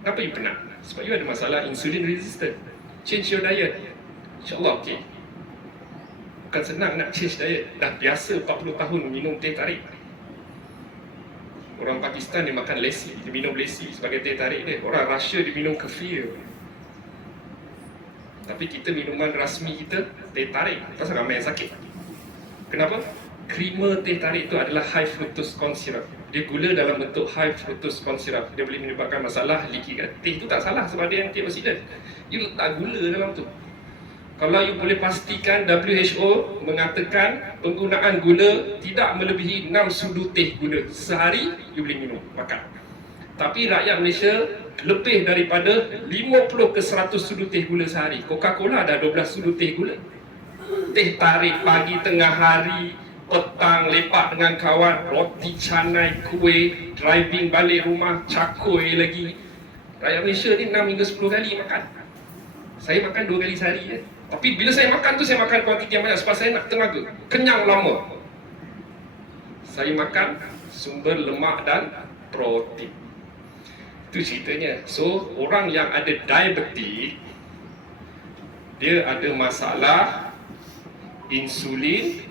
Kenapa you penat? Sebab you ada masalah insulin resistant. Change your diet, InsyaAllah okey. Bukan senang nak change diet. Dah biasa 40 tahun minum teh tarik. Orang Pakistan dia makan lesi, dia minum lesi sebagai teh tarik dia. Orang Russia dia minum kefir. Tapi kita minuman rasmi kita teh tarik. Pasal ramai yang sakit. Kenapa? Creamer teh tarik itu adalah high fructose corn syrup. Dia gula dalam bentuk high fructose corn syrup. Dia boleh menyebabkan masalah leaky gut. Teh itu tak salah sebab dia antioksidan. You letak gula dalam tu. Kalau you boleh pastikan WHO mengatakan penggunaan gula tidak melebihi 6 sudu teh gula sehari, you boleh minum, makan. Tapi rakyat Malaysia lebih daripada 50 ke 100 sudu teh gula sehari. Coca-Cola ada 12 sudu teh gula. Teh tarik pagi, tengah hari, petang, lepak dengan kawan, roti canai, kuih, driving balik rumah, cakoi lagi. Rakyat Malaysia ni 6 hingga 10 kali makan. Saya makan 2 kali sehari je. Tapi bila saya makan tu, saya makan kuantiti yang banyak sebab saya nak tenaga, kenyang lama. Saya makan sumber lemak dan protein. Itu ceritanya. So, orang yang ada diabetik, dia ada masalah insulin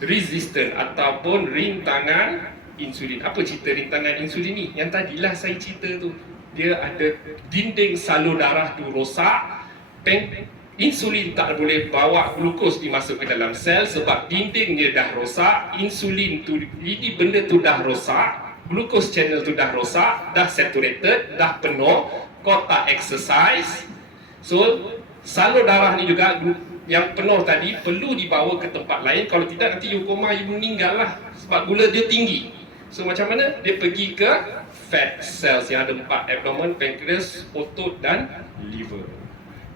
resistant ataupun rintangan insulin. Apa cerita rintangan insulin ni? Yang tadilah saya cerita tu. Dia ada dinding salur darah tu rosak, insulin tak boleh bawa glukos dimasuk ke dalam sel sebab dinding dia dah rosak. Insulin tu, ini benda tu dah rosak, glukos channel tu dah rosak, dah saturated, dah penuh, kau tak exercise. So salur darah ni juga yang penuh tadi perlu dibawa ke tempat lain. Kalau tidak nanti you koma, you meninggal lah sebab gula dia tinggi. So macam mana? Dia pergi ke fat cells yang ada 4, abdomen, pancreas, otot dan liver.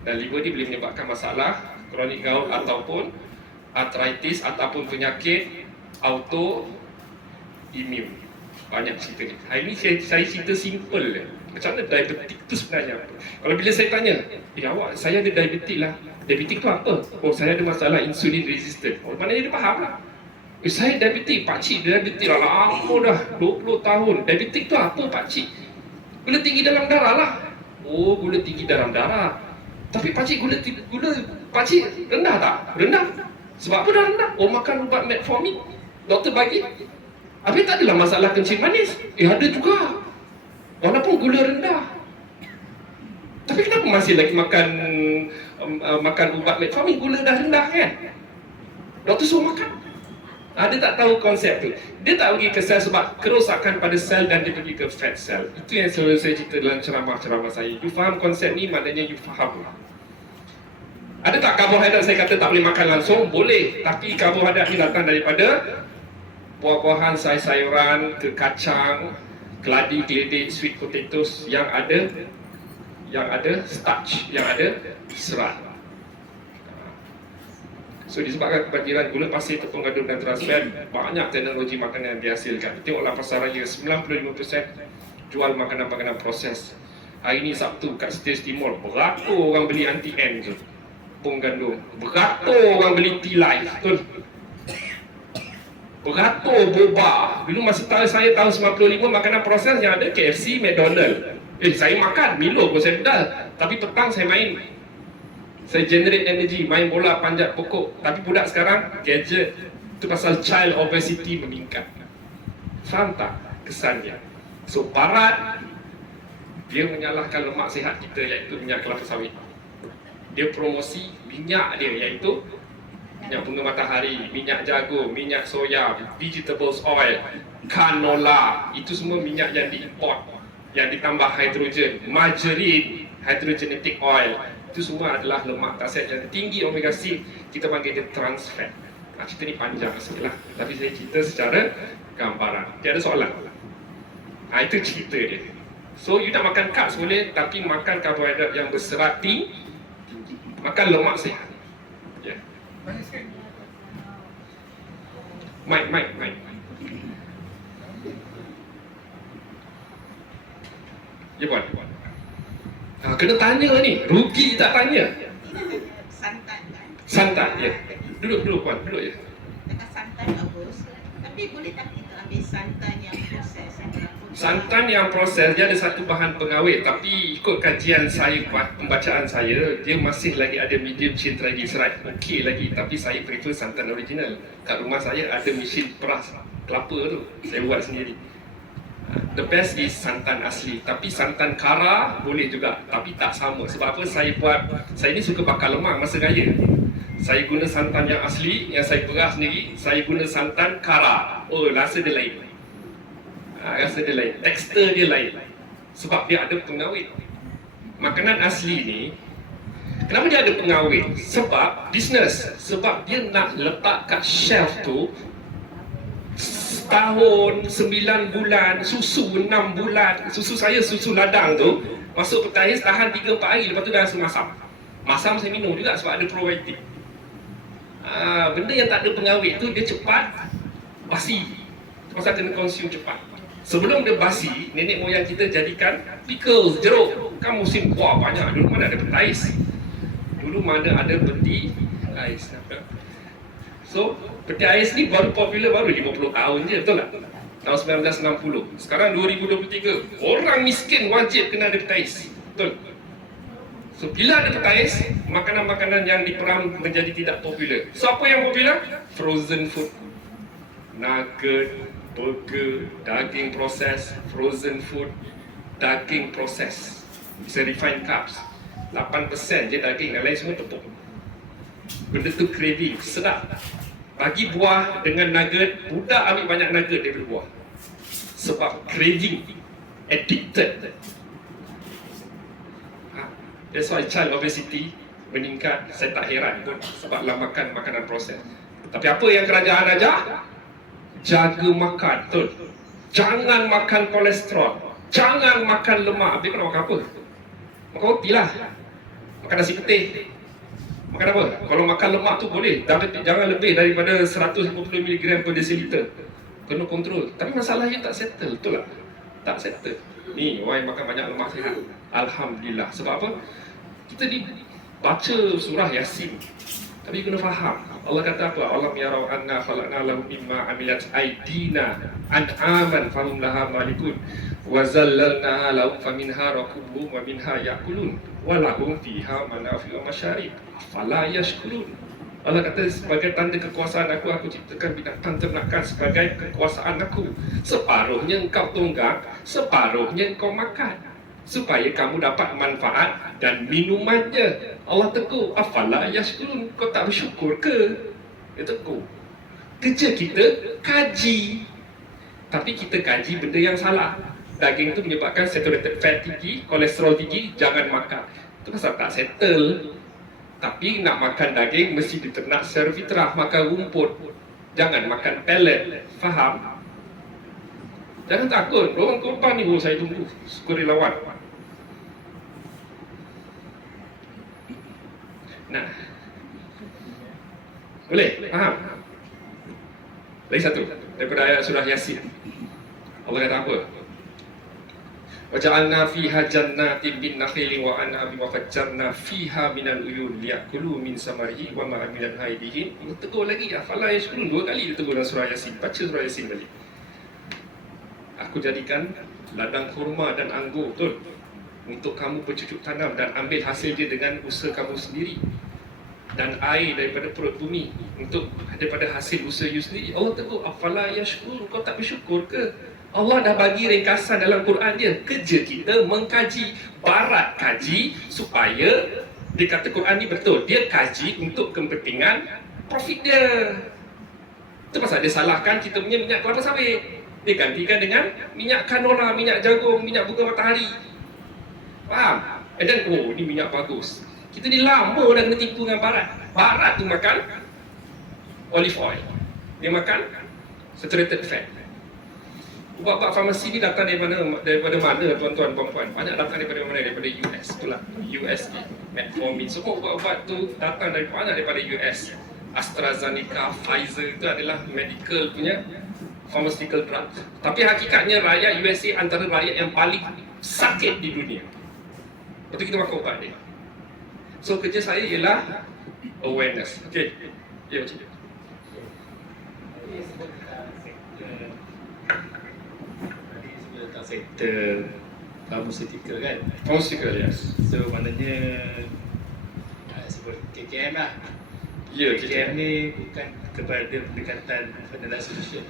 Dan liver dia boleh menyebabkan masalah kronik gout ataupun arthritis ataupun penyakit autoimmune. Banyak cerita ni. Hari ni saya cerita simple je. Macam mana diabetik tu sebenarnya apa? Kalau bila saya tanya, awak, saya ada diabetik lah. Diabetik tu apa? Oh, saya ada masalah insulin resistant. Oh, maknanya dia faham lah. Saya diabetik, pakcik diabetik lah lama dah, 20 tahun. Diabetik tu apa pakcik? Gula tinggi dalam darah lah. Oh, gula tinggi dalam darah. Tapi pakcik gula pakcik rendah tak? Rendah. Sebab apa dah rendah? Oh, makan ubat metformin. Doktor bagi. Habis tak adalah masalah kencing manis. Ada juga. Walaupun gula rendah. Tapi kenapa masih lagi makan ubat metformin? Gula dah rendah kan? Doktor suruh makan. Dia tak tahu konsep tu. Dia tak pergi ke sel sebab kerosakan pada sel dan dia pergi ke fat cell. Itu yang selalu saya cerita dalam ceramah-ceramah saya. You faham konsep ni, maknanya you faham lah. Ada tak karbohidrat saya kata tak boleh makan langsung? Boleh. Tapi karbohidrat ni datang daripada buah-buahan, sayur-sayuran, ke kacang, keladi, geledek, sweet potatoes yang ada starch, yang ada serat. So disebabkan kebanjiran gula pasir, tepung gandum dan trans fat, banyak teknologi makanan yang dihasilkan. Tengoklah pasar raya, 95% jual makanan-makanan proses. Hari ni Sabtu kat Stage Timur, berapa orang beli anti-N tu? Tepung gandum. Beratur orang beli T-Life, betul? Beratur boba. Dulu masa saya tahun 95, makanan proses yang ada KFC, McDonald. Saya makan, Milo pun saya pedal. Tapi petang saya main. Saya generate energy, main bola, panjat pokok. Tapi budak sekarang, gadget. Itu pasal child obesity meningkat. Faham tak kesannya? So, barat, dia menyalahkan lemak sihat kita, iaitu minyak kelapa sawit. Dia promosi minyak dia, iaitu minyak bunga matahari, minyak jagung, minyak soya, vegetables oil, canola. Itu semua minyak yang diimport, yang ditambah hidrogen, margarine, hydrogenated oil. Itu semua adalah lemak tak sihat yang tinggi omega 6. Kita panggil dia trans fat. Cerita ni panjang sikit lah, tapi saya cerita secara gambaran. Tiada soalan. Itu cerita dia. So you nak makan carbs boleh, tapi makan karbohidrat yang berserat tinggi, makan lemak sihat. Ya. Mike. Ya buat. Kena tanya ni, rugi tak tanya. Santan kan? Santan, ya. Duduk puan, duduk ya. Dekat santan bagus. Tapi boleh tak kita ambil santan yang proses? Santan yang proses, dia ada satu bahan pengawet. Tapi ikut kajian saya, pembacaan saya, dia masih lagi ada medium chain triglyceride. Okey lagi, tapi saya prefer santan original. Kat rumah saya ada mesin peras kelapa tu, saya buat sendiri. The best is santan asli. Tapi santan kara boleh juga, tapi tak sama. Sebab apa saya ni suka bakar lemak masa raya. Saya guna santan yang asli, yang saya perah sendiri. Saya guna santan kara. Rasa dia lain. Rasa dia lain, tekstur dia lain. Sebab dia ada pengawet. Makanan asli ni, kenapa dia ada pengawet? Sebab business. Sebab dia nak letak kat shelf tu setahun, 9 bulan, susu 6 bulan. Susu saya, susu ladang tu, masuk peti ais tahan 3-4 hari, lepas tu dah rasa masam. Masam saya minum juga sebab ada probiotik. Benda yang tak ada pengawet tu, dia cepat basi. Pasal kena consume cepat. Sebelum dia basi, nenek moyang kita jadikan pickles, jeruk. Kan musim buah banyak. Dulu mana ada peti ais? Dulu mana ada peti ais? So, peti ais ni baru popular baru 50 tahun je, betul tak? Tahun 1960. Sekarang 2023. Orang miskin wajib kena ada peti ais. Betul? So, bila ada peti ais, makanan-makanan yang diperam menjadi tidak popular. So, apa yang popular? Frozen food. Nugget, burger, daging proses, frozen food, daging proses. Bisa refined carbs. 8% je daging, yang lain semua tepung. Benda tu craving, sedap. Bagi buah dengan nugget, budak ambil banyak nugget daripada buah. Sebab craving, addicted. That's why child obesity meningkat. Saya tak heran pun sebablah makan makanan proses. Tapi apa yang kerajaan ajar? Jaga makan, betul. Jangan makan kolesterol, jangan makan lemak. Habis kau nak makan apa? Makan roti lah. Makan nasi putih. Makan apa? Kalau makan lemak tu boleh, jangan lebih daripada 150 mg per desiliter. Kena kontrol. Tapi masalahnya tak settle, betul tak? Tak settle. Ni orang yang makan banyak lemak sihat, alhamdulillah. Sebab apa? Kita baca surah Yasin, tapi kena faham. Allah kata apa? Alam yarau anna khalaqna lahum mimma amilat aydina an'aman fahum laha malikun wa zallalnaha lahum faminha rakubuhum wa minha yakulun wa lahum fiha manafi'u wa masyarib afala yashkurun. Allah kata sebagai tanda kekuasaan aku ciptakan binatang ternakan sebagai kekuasaan aku. Separuhnya engkau tunggak, separuhnya engkau makan, supaya kamu dapat manfaat dan minumannya. Allah tegur, afala yashkurun, kau tak bersyukur ke? Dia tegur. Kerja kita kaji, tapi kita kaji benda yang salah. Daging tu menyebabkan saturated fat tinggi, kolesterol tinggi, jangan makan. Itu pasal tak settle. Tapi nak makan daging mesti diternak secara fitrah, makan rumput. Jangan makan pellet. Faham? Jangan takut. Orang korban ni saya tunggu. Sukarelawan. Nah. Boleh? Faham? Lagi satu. Daripada ayat surah Yasin. Allah kata apa? وَجَعَلْنَا فِيهَا جَنَّاتٍ مِّن نَخِيلٍ وَأَعْنَابٍ وَفَجَّرْنَا فِيهَا مِنَ الْعُيُونِ لِيَأْكُلُوا مِنْ ثَمَرِهِ وَمَا عَمِلَتْ أَيْدِيهِمْ. Allah tegur lagi, afala yashkurun, 2 kali dia tegur dalam surah Yasin. Baca surah Yasin balik. Aku jadikan ladang kurma dan anggur, betul, untuk kamu bercucuk tanam dan ambil hasil dia dengan usaha kamu sendiri, dan air daripada perut bumi untuk daripada hasil usaha you sendiri. Allah tegur, afala yashkurun, kau tak bersyukur ke? Allah dah bagi ringkasan dalam Quran dia. Kerja kita mengkaji. Barat kaji supaya dia kata Quran ni betul. Dia kaji untuk kepentingan profit dia. Itu pasal dia salahkan kita punya minyak kelapa sawit. Dia gantikan dengan minyak canola, minyak jagung, minyak bunga matahari. Faham? Dan oh, ni minyak bagus. Kita ni lama dah kena tipu dengan Barat. Barat tu makan olive oil. Dia makan saturated fat. Ubat-ubat farmasi ni datang daripada mana, tuan-tuan, puan-puan? Banyak datang daripada mana? Daripada US. Itulah, US ni. Metformin. Semua ubat-ubat tu datang daripada US. AstraZeneca, Pfizer, itu adalah medical punya pharmaceutical drug. Tapi hakikatnya rakyat USA antara rakyat yang paling sakit di dunia. Lepas tu kita makan ubat dia. So kerja saya ialah awareness. Okay. Ya, macam tu. Sektor pharmaceutical kan? Pharmaceutical, yes. So maknanya seperti KKM lah. Ya, KKM ni bukan kepada pendekatan vanilla solution.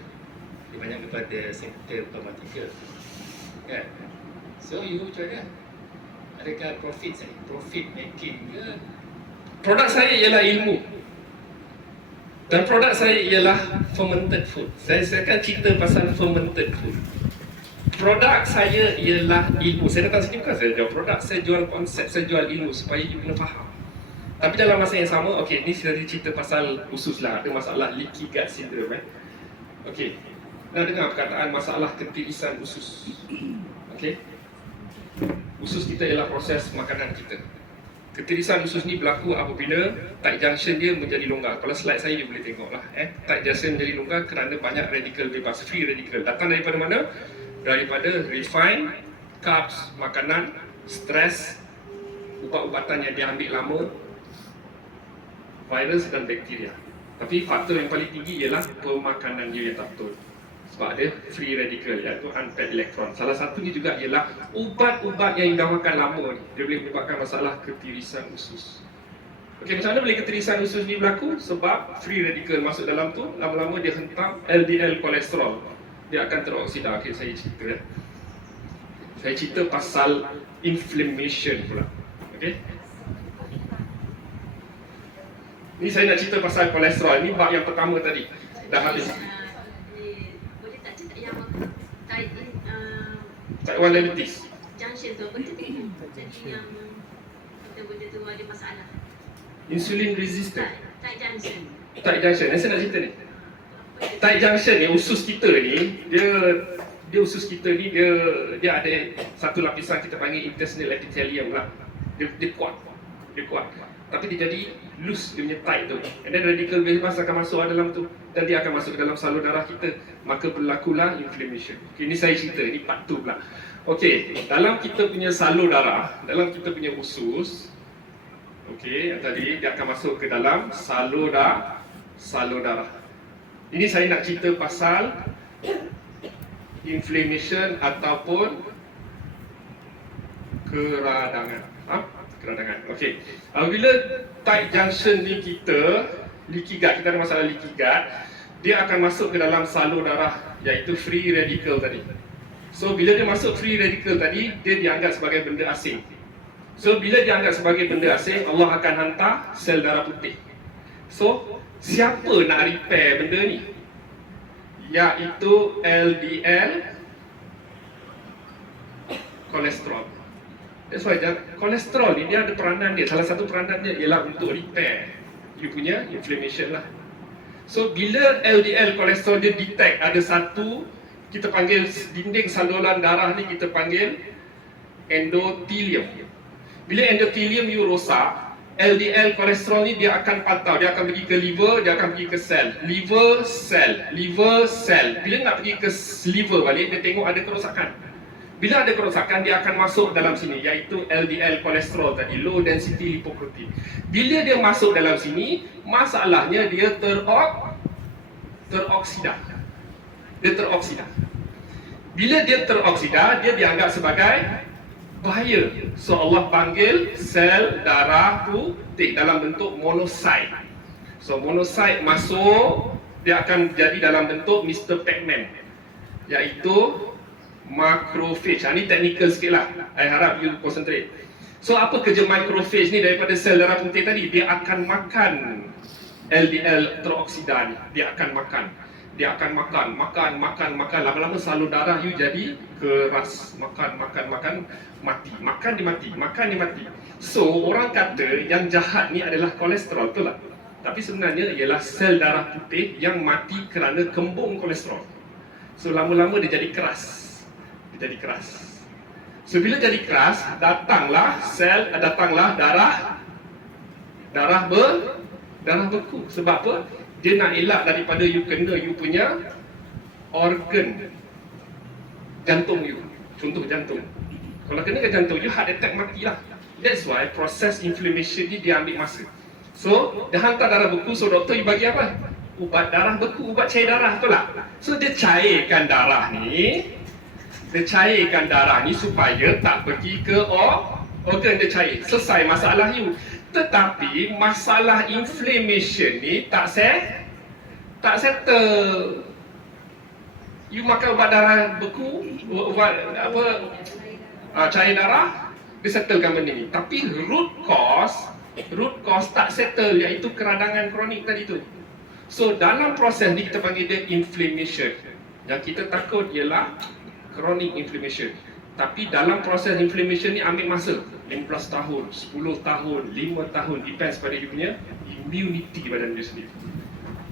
Dia banyak kepada sektor pharmaceutical kan? So you macam mana? Adakah profit making ke? Produk saya ialah ilmu. Dan produk saya ialah fermented food. Saya akan cerita pasal fermented food. Produk saya ialah ilmu. Saya datang sini bukan saya jual produk, saya jual konsep, saya jual ilmu supaya you kena faham. Tapi dalam masa yang sama, okey, ni saya cerita pasal usus lah, ada masalah leaky gut syndrome Okey. Nak dengar perkataan masalah ketirisan usus. Okey. Usus kita ialah proses makanan kita. Ketirisan usus ni berlaku apabila tight junction dia menjadi longgar. Kalau slide saya you boleh tengok lah. Tight junction menjadi longgar kerana banyak radikal bebas, free radikal. Datang daripada mana? Daripada refined carbs, makanan, stres, ubat-ubatan yang diambil lama, virus dan bakteria. Tapi faktor yang paling tinggi ialah pemakanan dia yang tak betul. Sebab ada free radical, iaitu unpaired electron. Salah satunya juga ialah ubat-ubat yang dah makan lama ni. Dia boleh menyebabkan masalah ketirisan usus. Okey, macam mana boleh ketirisan usus ni berlaku? Sebab free radical masuk dalam tu, lama-lama dia hentam LDL kolesterol. Dia akan teroksida. Okey, saya cerita. Saya cerita pasal inflammation pula. Okey. Ni saya nak cerita pasal kolesterol. Ni bab yang pertama tadi. Dah habis. Boleh tak cerita yang tight Type 1 diabetes. junction tu apa tu? Jadi yang benda tu ada masalah. Insulin resistant. Tight junction. Tight junction. Saya nak cerita ni. Tight junction ni, usus kita ni, dia usus kita ni dia ada satu lapisan kita panggil intestinal epithelium lah. Dia kuat. Dia kuat. Tapi dia jadi loose, dia punya tight tu. And then radical bebas akan masuk dalam tu dan dia akan masuk ke dalam salur darah kita. Maka berlakulah inflammation. Okay, ni saya cerita, ni part 2 pula. Okey, dalam kita punya salur darah, dalam kita punya usus, okey, tadi dia akan masuk ke dalam salur darah. Ini saya nak cerita pasal inflammation ataupun keradangan. Keradangan. Okey. Apabila tight junction ni kita, leaky gut, kita ada masalah leaky gut, dia akan masuk ke dalam salur darah, iaitu free radical tadi. So bila dia masuk free radical tadi, dia dianggap sebagai benda asing. So bila dianggap sebagai benda asing, Allah akan hantar sel darah putih. So siapa nak repair benda ni? Iaitu LDL kolesterol. That's why kolesterol ni dia ada peranan dia. Salah satu peranan dia ialah untuk repair you punya inflammation lah. So bila LDL kolesterol dia detect ada satu, kita panggil dinding saluran darah ni kita panggil endothelium. Bila endothelium you rosak, LDL kolesterol ni dia akan pantau, dia akan pergi ke liver, dia akan pergi ke sel. Liver, sel. Bila nak pergi ke liver balik, dia tengok ada kerosakan. Bila ada kerosakan, dia akan masuk dalam sini, iaitu LDL kolesterol tadi, low density lipoprotein. Bila dia masuk dalam sini, masalahnya dia teroksida. Dia teroksida. Bila dia teroksida, dia dianggap sebagai bahaya. So Allah panggil sel darah putih dalam bentuk monocyte. So monocyte masuk, dia akan jadi dalam bentuk Mr. Pac-Man, iaitu macrophage. Ini technical sikit lah, I harap you concentrate. So apa kerja macrophage ni daripada sel darah putih tadi? Dia akan makan LDL teroksida ni. Dia akan makan. Lama-lama salur darah you jadi keras. Makan, mati. So orang kata yang jahat ni adalah kolesterol, betul tak? Tapi sebenarnya ialah sel darah putih yang mati kerana kembung kolesterol. So lama-lama dia jadi keras. So bila jadi keras, datanglah darah beku. Sebab apa? Dia nak elak daripada you kena you punya organ jantung you. Contoh jantung. Kalau kena ke jantung you, heart attack matilah. That's why proses inflammation ni dia ambil masa. So dia hantar darah beku, so doktor you bagi apa? Ubat darah beku, ubat cair darah, betul tak? So dia cairkan darah ni supaya tak pergi ke organ dia cair. Selesai masalah you. Tetapi masalah inflammation ni tak settle. You makan ubat darah beku, ubat cair darah, dia settlekan benda ni. Tapi root cause tak settle, iaitu keradangan kronik tadi tu. So dalam proses ni kita panggil dia inflammation. Yang kita takut ialah chronic inflammation. Tapi dalam proses inflammation ni ambil masa 15 tahun, 10 tahun, 5 tahun, depends pada you punya immunity badan dia sendiri.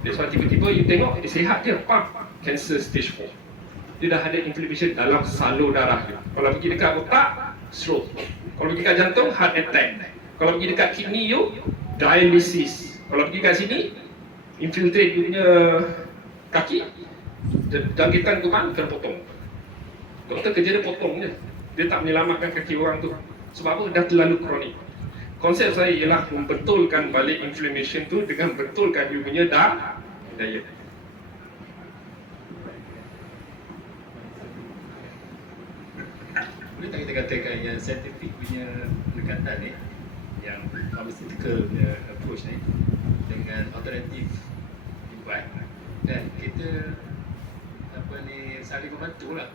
That's why tiba-tiba you tengok dia sihat je, cancer stage 4. Dia dah ada inflammation dalam salur darah dia. Kalau pergi dekat otak, stroke. Kalau pergi dekat jantung, heart attack. Kalau pergi dekat kidney you, dialysis. Kalau pergi kat sini, infiltrate you punya kaki, jangkitan tu kan kena potong. Doktor kerja dia potong je. Dia tak menyelamatkan kaki orang tu. Sebab apa? Dah terlalu kronik. Konsep saya ialah membetulkan balik inflammation tu dengan betulkan you punya diet. Boleh tak kita katakan yang scientific punya pendekatan ni, yang pharmaceutical punya approach ni, dengan alternatif ubat, dan kita saling membantu lah.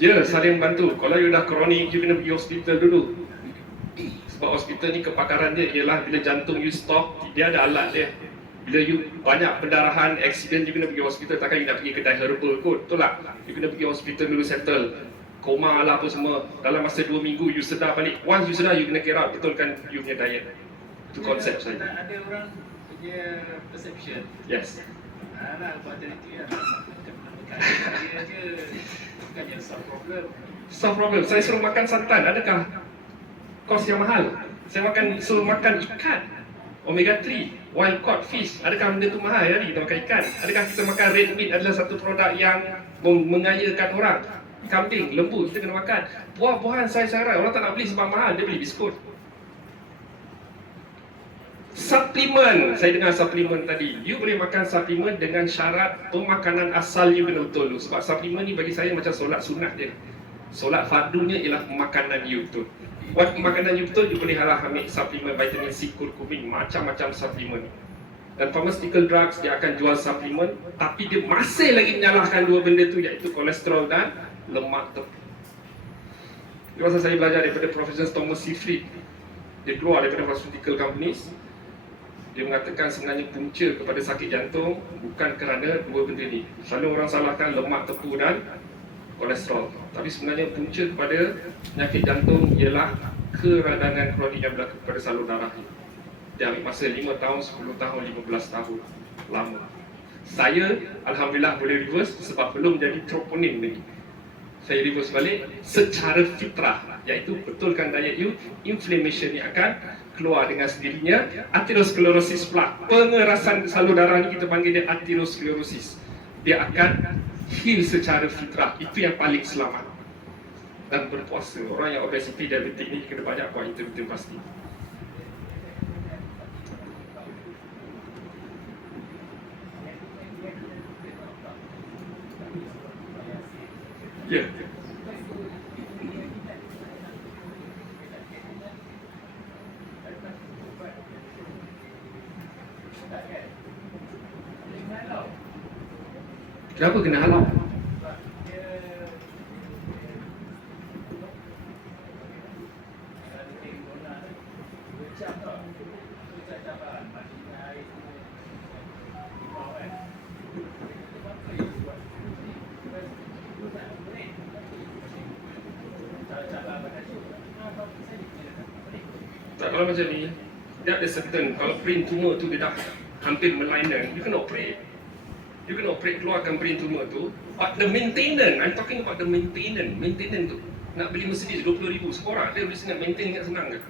Ya, saling membantu. Kalau you dah kronik, you kena pergi hospital dulu. Sebab hospital ni kepakaran dia ialah bila jantung you stop, dia ada alat dia. Bila you banyak pendarahan, accident, you kena pergi hospital. Takkan you nak pergi kedai herbal kot, betul tak? You kena pergi hospital dulu settle. Koma lah apa semua. Dalam masa 2 minggu you sedar balik. Once you sedar, you kena kira betulkan you punya diet. Itu konsep saya. Ada orang punya perception. Yes. Alah, buat dari tu yang dia je. Bukannya solve problem. Solve problem. Saya suruh makan santan, adakah kos yang mahal? Saya suruh makan ikan omega 3, wild caught fish, adakah benda tu mahal hari kita makan ikan? Adakah kita makan red meat adalah satu produk yang mengayakan orang? Kambing, lembu, kita kena makan. Buah-buahan sayur-sayuran, orang tak nak beli sebab mahal, dia beli biskut. Suplemen, saya dengar suplemen tadi. You boleh makan suplemen dengan syarat pemakanan asal you kena betul. Sebab suplemen ni bagi saya macam solat sunat dia. Solat fardunya ialah makanan you betul. Buat makanan you betul, you boleh ambil suplemen vitamin C, kurkumin, macam-macam suplemen. Dan pharmaceutical drugs, dia akan jual suplemen, tapi dia masih lagi menyalahkan dua benda tu, iaitu kolesterol dan lemak tepu. Itu pasal saya belajar daripada Profesor Thomas Seyfried. Dia keluar daripada pharmaceutical companies. Dia mengatakan sebenarnya punca kepada sakit jantung bukan kerana dua benda ni. Selalu orang salahkan lemak tepu dan kolesterol. Tapi sebenarnya punca kepada penyakit jantung ialah keradangan kronik yang berlaku pada salur darah ini. Dia ambil masa 5 tahun, 10 tahun, 15 tahun. Lama. Saya Alhamdulillah boleh reverse sebab belum jadi troponin lagi. Saya reverse balik secara fitrah, iaitu betulkan diet you, inflammation ni akan keluar dengan sendirinya. Atherosclerosis pula, pengerasan salur darah ni kita panggil dia atherosclerosis. Dia akan heal secara fitrah. Itu yang paling selamat. Dan berpuasa, orang yang obesity diabetik ni kena banyak buat intermittent fasting. Ya. Kenapa kena halau? Tak, kalau macam ni, dia ada certain, kalau brain tumor tu dia dah hampir melainan, you kena operate. You kena operate keluarkan brain tumor tu. But the maintenance, I'm talking about the maintenance tu. Nak beli Mercedes 20,000 seorang, dia boleh senang maintain ingat senang ke?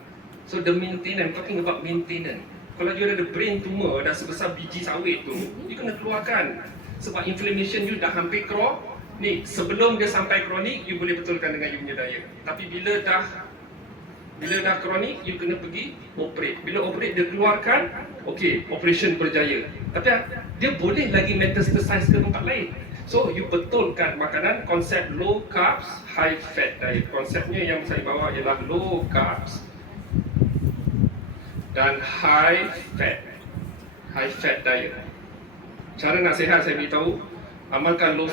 So the maintenance, I'm talking about maintenance. Kalau you ada brain tumor dah sebesar biji sawit tu, you kena keluarkan. Sebab inflammation you dah hampir kronik. Sebelum dia sampai kronik, you boleh betulkan dengan you punya diet. Tapi bila dah kronik, you kena pergi operate. Bila operate, dia keluarkan, okey, operation berjaya. Tapi dia boleh lagi metastasize ke tempat lain. So, you betulkan makanan, konsep low carbs, high fat diet. Konsepnya yang saya bawa ialah low carbs dan high fat diet. Cara nak sihat saya beritahu, amalkan low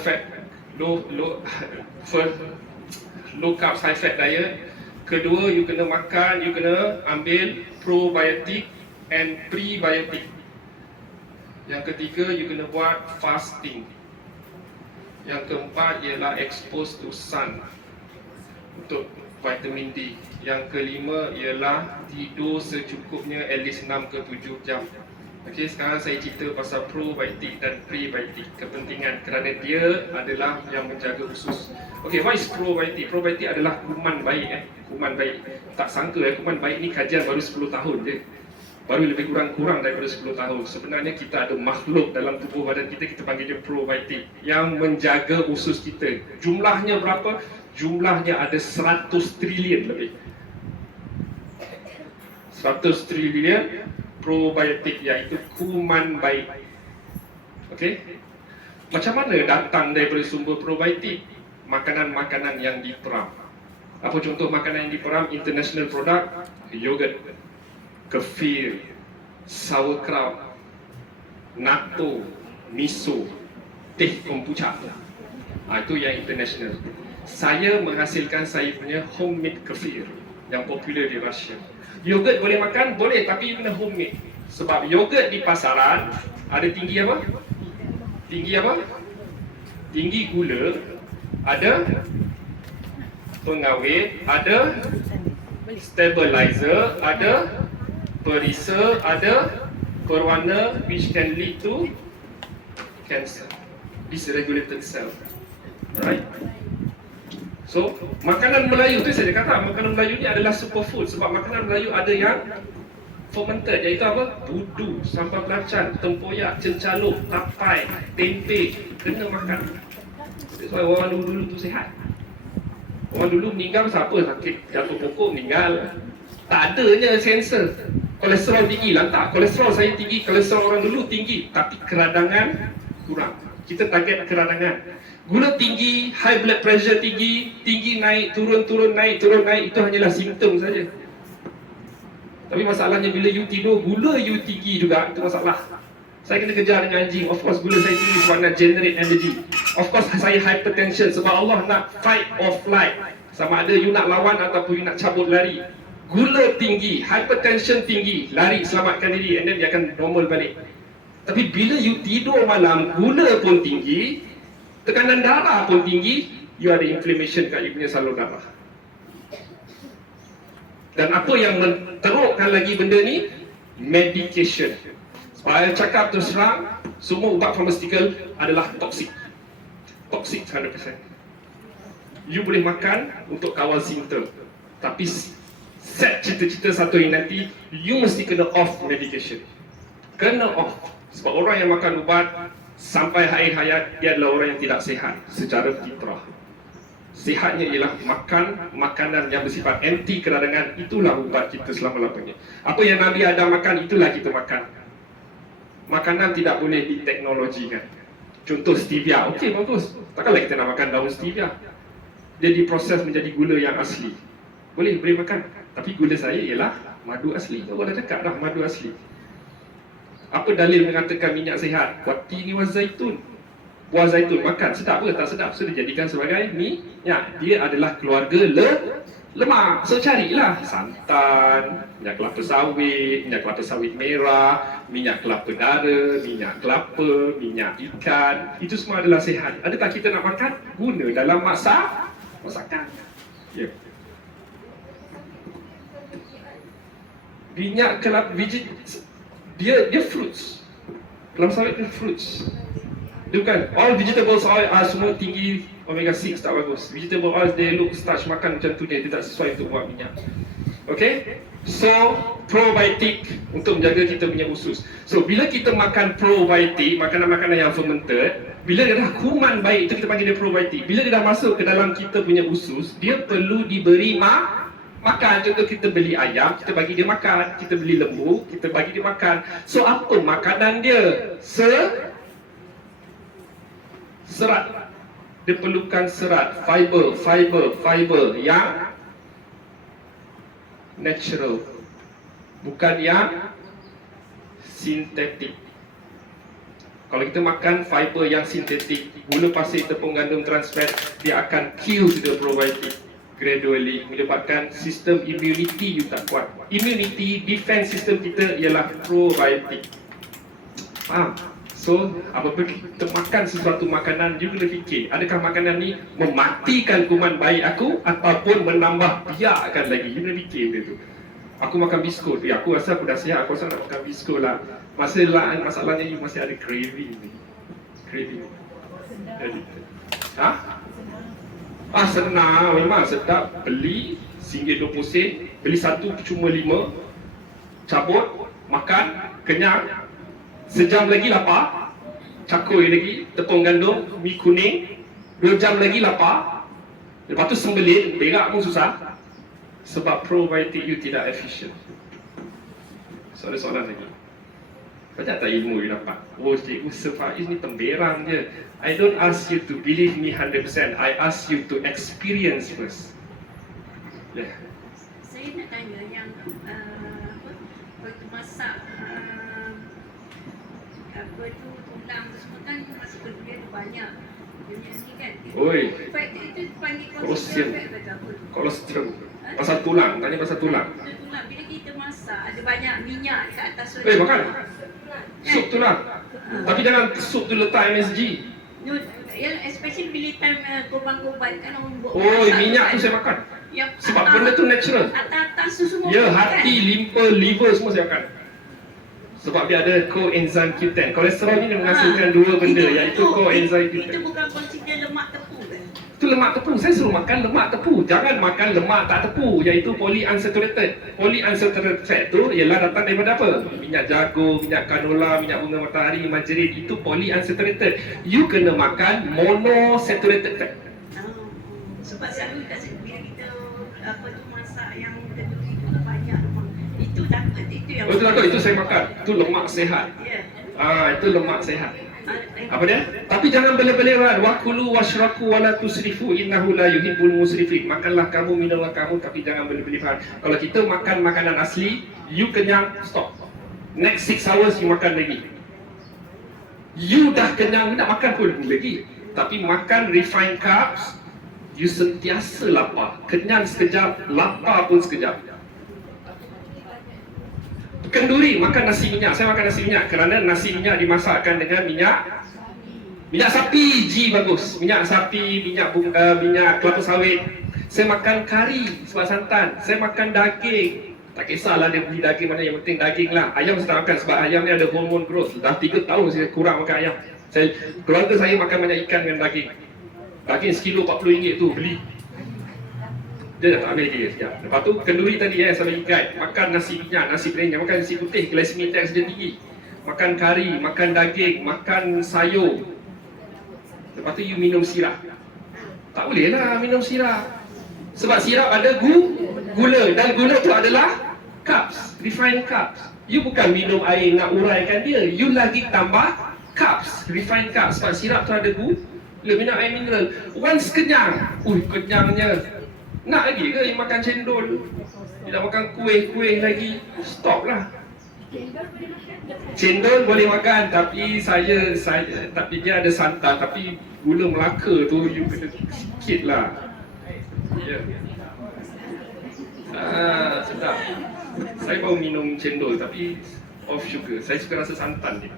carbs, high fat diet. Kedua, you kena makan, you kena ambil probiotik and prebiotik. Yang ketiga, you kena buat fasting. Yang keempat ialah expose to sun untuk vitamin D. Yang kelima ialah tidur secukupnya at least 6 ke 7 jam. Okey, sekarang saya cerita pasal probiotik dan prebiotik. Kepentingan kerana dia adalah yang menjaga usus. Okey, what is probiotik? Probiotik adalah kuman baik. Kuman baik. Tak sangka kuman baik ni kajian baru 10 tahun je. Baru lebih kurang daripada 10 tahun. Sebenarnya kita ada makhluk dalam tubuh badan kita, kita panggil dia probiotik, yang menjaga usus kita. Jumlahnya berapa? Jumlahnya ada 100 trilion lebih. 100 trilion probiotik, iaitu kuman baik. Okey? Macam mana datang daripada sumber probiotik? Makanan-makanan yang diperam. Apa contoh makanan yang diperam? International product, yogurt, kefir, sauerkraut, natto, miso, teh kombucha. Itu yang international. Saya menghasilkan saya punya homemade kefir yang popular di Russia. Yogurt boleh makan? Boleh, tapi you kena homemade. Sebab yogurt di pasaran ada tinggi apa? Tinggi apa? Tinggi gula, ada pengawet, ada stabilizer, ada perisa, ada perwarna, which can lead to cancer, dysregulated cell. Right? So, makanan Melayu tu saya kata, makanan Melayu ni adalah superfood. Sebab makanan Melayu ada yang fermented, iaitu apa? Budu, sambal belacan, tempoyak, cencaluk, tapai, tempe, kena makan. Sebab orang dulu tu sihat. Orang dulu meninggal siapa sakit jatuh pokok meninggal. Tak adanya sensor. Kolesterol tinggi lah tak. Kolesterol saya tinggi, kolesterol orang dulu tinggi, tapi keradangan kurang. Kita target keradangan. Gula tinggi, high blood pressure tinggi, tinggi naik, turun naik, itu hanyalah simptom saja. Tapi masalahnya bila you tidur, gula you tinggi juga, itu masalah. Saya kena kejar dengan anjing. Of course gula saya tinggi sebab nak generate energy. Of course saya hypertension sebab Allah nak fight or flight. Sama ada you nak lawan ataupun you nak cabut lari. Gula tinggi, hypertension tinggi, lari selamatkan diri, and then dia akan normal balik. Tapi bila you tidur malam, gula pun tinggi, tekanan darah pun tinggi, you ada inflammation kat you punya salur darah. Dan apa yang menterukkan lagi benda ni? Medication. Saya cakap terus terang, semua ubat pharmaceutical adalah toxic. Toxic 100%. You boleh makan untuk kawal simptom, tapi set cita-cita satu hari nanti, you mesti kena off medication. Kena off. Sebab orang yang makan ubat sampai akhir hayat, dia adalah orang yang tidak sihat secara fitrah. Sihatnya ialah makan makanan yang bersifat anti keradangan. Itulah ubat kita selama-lamanya. Apa yang Nabi Adam makan, itulah kita makan. Makanan tidak boleh diteknologikan. Contoh stevia, okey bagus. Takkanlah kita nak makan daun stevia. Dia diproses menjadi gula yang asli. Boleh makan. Tapi gula saya ialah madu asli. Orang dah cakap dah madu asli. Apa dalil mengatakan minyak sihat? Watini wa zaitun. Buah zaitun makan, sedap ke? Tak sedap. So dijadikan sebagai minyak. Dia adalah keluarga lemak. So carilah santan, minyak kelapa sawit merah, minyak kelapa dara, minyak kelapa, minyak ikan. Itu semua adalah sihat. Adakah kita nak makan? Guna dalam masakan. Ya. Minyak kelapa biji, dia fruits. Kelapa sawit itu fruits. Dia bukan all vegetables oil semua tinggi omega 6, tak bagus. Vegetable oil they look starch, makan macam tu dia tak sesuai untuk buat minyak. Okay? So probiotic untuk menjaga kita punya usus. So bila kita makan probiotic, makanan-makanan yang fermented, bila dia dah kuman baik, itu kita panggil dia probiotic. Bila dia dah masuk ke dalam kita punya usus, dia perlu diberi makan. Contoh kita beli ayam, kita bagi dia makan. Kita beli lembu, kita bagi dia makan. So apa makanan dia? Serat. Dia perlukan serat, fiber yang natural, bukan yang sintetik. Kalau kita makan fiber yang sintetik, gula pasir, tepung gandum, trans fat, dia akan kill the probiotic gradually, menyebabkan sistem immunity you tak kuat. Immunity, defense system kita ialah probiotic. Faham? So, apabila kita makan sesuatu makanan, you kena fikir, adakah makanan ni mematikan kuman baik aku ataupun menambah biakkan lagi? You kena fikir benda tu. Aku makan biskut, aku rasa aku dah sihat, aku rasa nak makan biskut lah. Masalahnya you masih ada craving ni. Craving. Senang, memang sedap. Beli RM20, beli satu cuma 5, cabut, makan, kenyang. Sejam lagi lapar, cakoi lagi, tepung gandum, mi kuning. 2 jam lagi lapar. Lepas tu sembelin, berak pun susah. Sebab probiotic you tidak efisien. So ada soalan lagi. Banyak tak ilmu you dapat? Oh cikgu Faiz ni temberang je. I don't ask you to believe me 100%. I ask you to experience first. Yeah. Saya nak tanya yang waktu masak tulang tu semua kan masuk ke dia tu banyak ni kan. Oi. Fat itu panggil Kolesterol. fat ke apa? Kolesterol. Pasal tulang, tanya pasal tulang. Tulang bila kita masak ada banyak minyak kat atas tu. Makan. Sup tulang. Tapi jangan sup tu letak MSG. No, especially bila time korban-korban kan orang buat. Minyak tu saya makan. Sebab benda tu natural. Atas tu semua. Ya, hati, limpa, liver semua saya makan. Sebab dia ada coenzyme Q10. Kolesterol ni dia menghasilkan dua benda, iaitu coenzyme Q10. Itu bukan consider lemak tepung kan? Itu lemak tepu. Saya suruh makan lemak tepu. Jangan makan lemak tak tepu, iaitu polyunsaturated. Polyunsaturated fat tu ialah datang daripada apa? Minyak jagung, minyak canola, minyak bunga matahari, margarin. Itu polyunsaturated. You kena makan monosaturated fat. Sebab selalu bila kita masak yang kenduri tu banyak lemak. Itu takut itu yang. Betul tak? Itu saya makan. Itu lemak sehat. Ya. Itu lemak sehat. Apa dia? Tapi jangan bela-belaran. Wakulu washraku wala tusrifu innahu la yuhibbul musrifin. Makanlah kamu, minumlah kamu, tapi jangan bela-belaran. Kalau kita makan makanan asli, you kenyang, stop. Next 6 hours you makan lagi. You dah kenyang, nak makan pun lagi. Tapi makan refined carbs, you sentiasa lapar. Kenyang sekejap, lapar pun sekejap. Kenduri, makan nasi minyak. Saya makan nasi minyak kerana nasi minyak dimasakkan dengan minyak Minyak sapi, bagus. Minyak sapi, minyak kelapa sawit. Saya makan kari sebab santan. Saya makan daging. Tak kisahlah dia beli daging mana, yang penting daging lah. Ayam saya tak makan sebab ayam ni ada hormon growth. Dah 3 tahun saya kurang makan ayam. Keluarga saya makan banyak ikan dengan daging. Daging sekilo RM40 tu beli. Dia dah tak ambil dia sekejap. Lepas tu kenduri tadi saya bagi guide. Makan nasi minyak, nasi berenjang, makan nasi putih, glycemic index dia tinggi. Makan kari, makan daging, makan sayur. Lepas tu you minum sirap. Tak boleh lah minum sirap. Sebab sirap ada gula. Dan gula tu adalah carbs, refined carbs. You bukan minum air nak uraikan dia. You lagi tambah carbs, refined carbs. Sebab sirap tu ada gula. Minum air mineral. Once kenyang. Kenyangnya. Nak lagi ke you makan cendol? You nak makan kuih lagi? Stop lah. Cendol boleh makan, tapi tapi dia ada santan, tapi gula Melaka tu you kena sikit lah. Ya. Sedap. Saya baru minum cendol tapi off sugar. Saya suka rasa santan dia.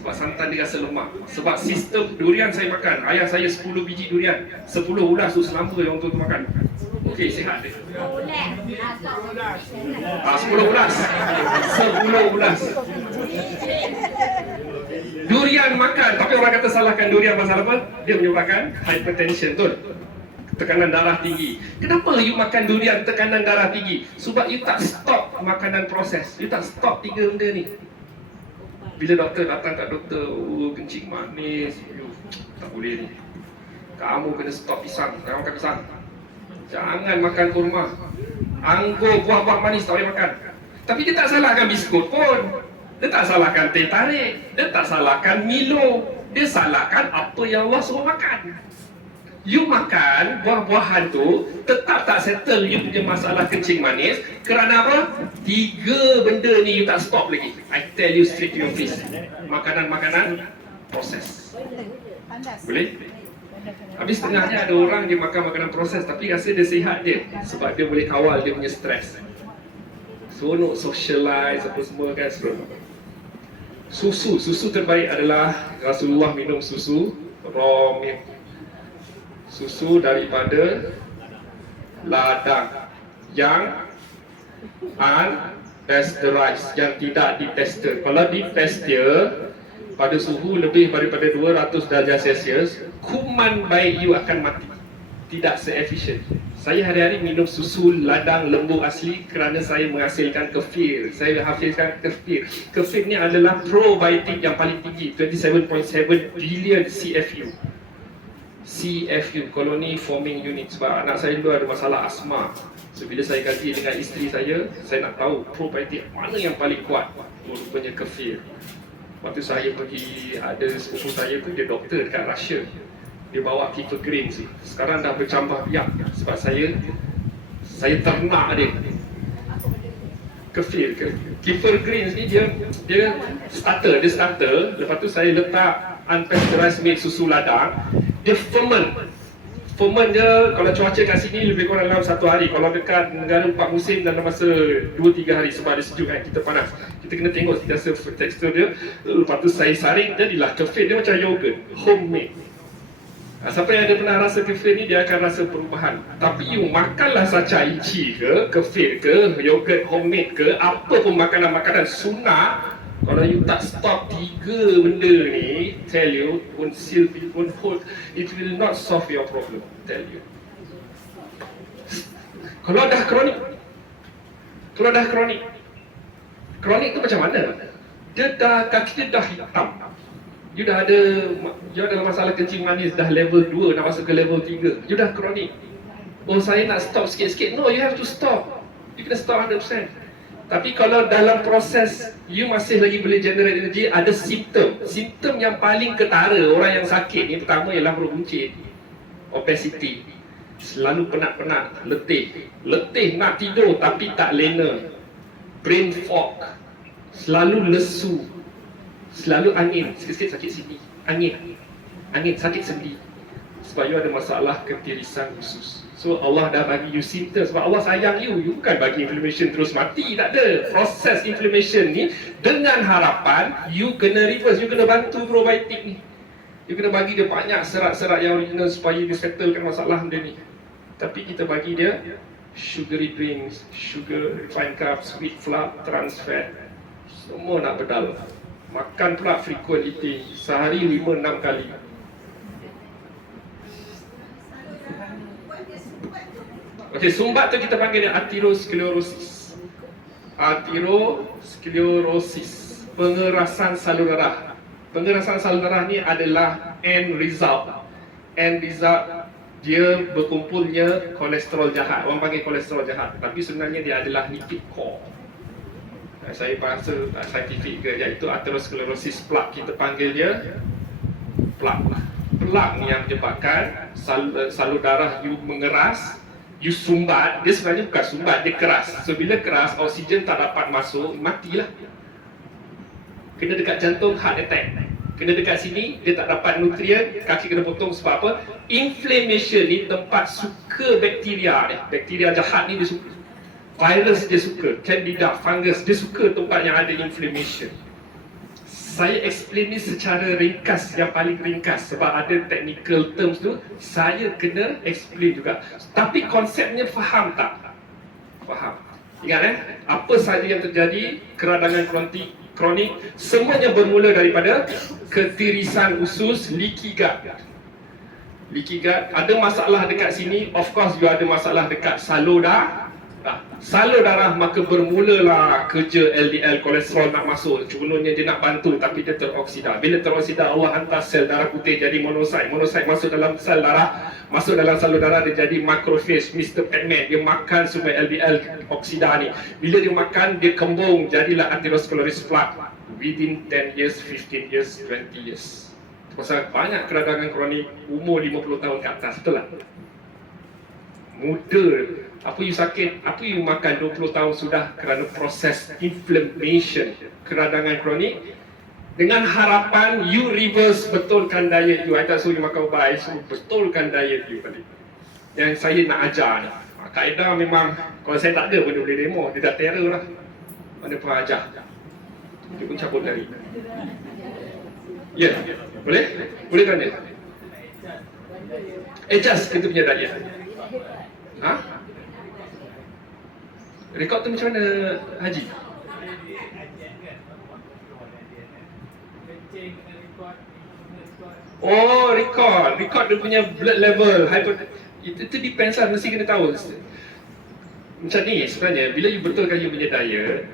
Sebab santan dia rasa lemak. Sebab sistem durian saya makan. Ayah saya 10 biji durian, 10 ulas tu selama yang untuk makan. Okey, sihat dia. 10 ulas. 10 ulas. Durian makan, tapi orang kata salahkan durian pasal apa? Dia menyebabkan hypertension, betul? Tekanan darah tinggi. Kenapa you makan durian tekanan darah tinggi? Sebab you tak stop makanan proses. You tak stop 3 benda ni. Bila doktor datang kat doktor, kencing manis, tak boleh ni. Kamu kena stop pisang, jangan makan pisang. Jangan makan kurma. Anggur, buah-buah manis tak boleh makan. Tapi dia tak salahkan biskut pun. Dia tak salahkan teh tarik. Dia tak salahkan Milo. Dia salahkan apa yang Allah suruh makan. You makan buah-buahan tu tetap tak settle you punya masalah kencing manis. Kerana apa? 3 benda ni you tak stop lagi. I tell you straight to your face. Makanan-makanan proses. Boleh? Habis tengahnya ada orang dia makan makanan proses tapi rasa dia sihat dia. Sebab dia boleh kawal dia punya stres. Seronok socialize apa semua kan, seronok. Susu terbaik adalah Rasulullah minum susu raw milk. Susu daripada ladang yang unpasteurized, yang tidak ditester. Kalau ditester pada suhu lebih daripada 200 darjah Celsius, kuman bayi you akan mati. Tidak se-efficient. Saya hari-hari minum susu ladang lembu asli kerana saya menghasilkan kefir. Saya hasilkan kefir. Kefir ni adalah probiotik yang paling tinggi, 27.7 billion CFU. colony forming unit. Sebab anak saya dulu ada masalah asma. So bila saya kaji dengan isteri saya nak tahu probiotik mana yang paling kuat. Rupanya kefir. Waktu saya pergi, ada sepupu saya tu dia doktor dekat Russia. Dia bawa kefir green tu. Sekarang dah bercambah biak sebab saya ternak dia. Kefir green ni dia starter. Lepas tu saya letak unpasteurized milk susu ladang. Dia ferment dia kalau cuaca kat sini lebih kurang dalam 1 hari. Kalau dekat negara 4 musim dalam masa 2-3 hari sebab dia sejuk kan, kita panas. Kita kena tengok tekstur dia. Lepas tu saya saring, jadilah kefir. Dia macam yogurt, homemade. Siapa yang ada pernah rasa kefir ni, dia akan rasa perubahan. Tapi you makanlah sacha ichi ke, kefir ke, yogurt homemade ke, apa pun makanan-makanan sunnah. Kalau you tak stop 3 benda ni, tell you, won't hold, it will not solve your problem, tell you. Kalau dah kronik tu macam mana? Kaki dia dah hitam. You dah ada masalah kencing manis, dah level 2, nak masuk ke level 3. You dah kronik. Oh, saya nak stop sikit-sikit. No, you have to stop. You kena stop 100%. Tapi kalau dalam proses you masih lagi boleh generate energy, ada simptom. Simptom yang paling ketara orang yang sakit ni, pertama ialah beruncit, obesity, selalu penat-penat, letih nak tidur tapi tak lena, brain fog, selalu lesu, selalu angin, sikit-sikit sakit sini, angin sakit sendi. Sebab you ada masalah ketirisan usus. So Allah dah bagi you simptom sebab Allah sayang you. You bukan bagi inflammation terus mati, tak ada. Proses inflammation ni dengan harapan you kena reverse, you kena bantu probiotik ni. You kena bagi dia banyak serat-serat yang original supaya dia settlekan masalah dia ni. Tapi kita bagi dia sugary drinks, sugar, refined carbs, wheat flour, trans fat, semua nak bedal. Makan pula frequent eating, sehari 5-6 kali. Okey, sumbat tu kita panggil dia atherosclerosis. Atherosclerosis, pengerasan salur darah. Pengerasan salur darah ni adalah end result. End result dia berkumpulnya kolesterol jahat. Orang panggil kolesterol jahat, tapi sebenarnya dia adalah lipid core. Saya bahasa saintifik ke, iaitu atherosclerosis plaque. Kita panggil dia plaque. Plaque ni yang menyebabkan salur darah you mengeras, you sumbat. Dia sebenarnya bukan sumbat, dia keras. So bila keras, oksigen tak dapat masuk, matilah. Kena dekat jantung, heart attack. Kena dekat sini, dia tak dapat nutrien, kaki kena potong. Sebab apa? Inflammation ni tempat suka bakteria ni. Bakteria jahat ni dia suka. Virus dia suka, candida, fungus, dia suka tempat yang ada inflammation. Saya explain ni secara ringkas, yang paling ringkas. Sebab ada technical terms tu, saya kena explain juga. Tapi konsepnya faham tak? Faham. Ingat apa sahaja yang terjadi, keradangan kronik, semuanya bermula daripada ketirisan usus, leaky gut. Leaky gut, ada masalah dekat sini, of course you ada masalah dekat salur darah. Salur darah, maka bermulalah kerja LDL, kolesterol nak masuk. Contohnya dia nak bantu tapi dia teroksida. Bila teroksida, Allah hantar sel darah putih jadi monosit. Monosit masuk dalam sel darah, masuk dalam salur darah, dia jadi macrophage, Mr. Pac-Man. Dia makan semua LDL oksida ni. Bila dia makan, dia kembung, jadilah atherosclerosis plaque. Within 10 years, 15 years, 20 years. Pasal banyak keradangan kronik umur 50 tahun ke atas, betul tak? Muda. Apa you sakit, apa you makan 20 tahun sudah kerana proses inflammation, keradangan kronik. Dengan harapan you reverse, betulkan diet you. I tak suruh you makan ubat, I suruh betulkan diet you balik. Yang saya nak ajar ni, kaedah memang, kalau saya tak ada pun dia boleh demo. Dia dah terror lah, mana pun ajar. Dia pun cabut lari. Ya, boleh? Boleh kan dia? Adjust kita punya diet. Ha? Rekod tu macam mana, Haji? Oh, rekod dia punya blood level, itu depends lah, mesti kena tahu. Macam ni sebenarnya, bila you betulkan you punya diet,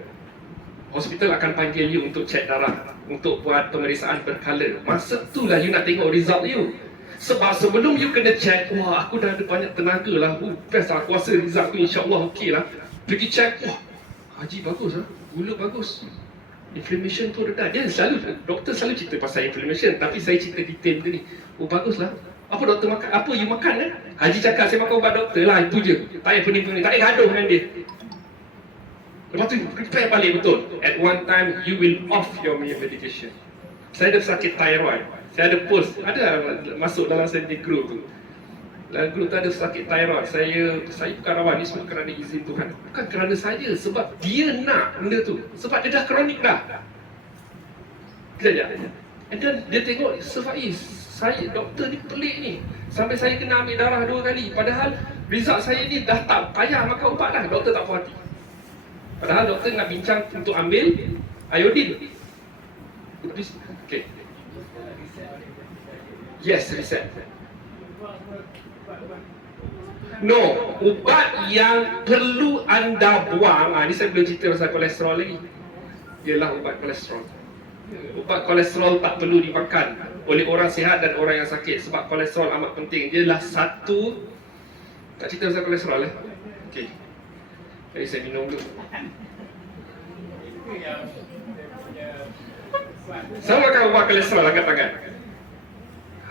hospital akan panggil you untuk cek darah, untuk buat pemeriksaan berkala. Masa tu lah you nak tengok result you. Sebab sebelum you kena cek, wah aku dah ada banyak tenaga lah, best lah, aku rasa result aku insyaAllah okey lah. Pergi cek, wah Haji bagus lah, gula bagus, inflammation tu rendah. Dia selalu, doktor selalu cerita pasal inflammation, tapi saya cerita detail dia ni. Oh baguslah. Apa doktor makan? Apa you makan kan? Haji cakap saya makan ubat doktor lah, itu je. Tak payah pening-pening, tak payah gaduh dengan dia. Lepas tu prepare balik betul. At one time you will off your medication. Saya ada sakit thyroid. Saya ada post, ada masuk dalam saya punya group tu. Dalam group tu ada sakit thyroid. Saya bukan rawat ni semua kerana izin Tuhan. Bukan kerana saya, sebab dia nak benda tu. Sebab dia dah kronik dah. Kejap. And then dia tengok, Sir Faiz, saya doktor ni pelik ni. Sampai saya kena ambil darah 2 kali. Padahal result saya ni dah tak payah makan ubat dah. Doktor tak puas hati. Padahal doktor nak bincang untuk ambil iodine. Okay. Yes, reset. No, ubat yang perlu anda buang, ni saya belum cerita pasal kolesterol lagi. Ialah ubat kolesterol. Ubat kolesterol tak perlu dimakan oleh orang sihat dan orang yang sakit, sebab kolesterol amat penting. Dia lah satu. Tak cerita pasal kolesterol Okey. Jadi saya minum dulu. Saya makan ubat kolesterol, angkat tangan.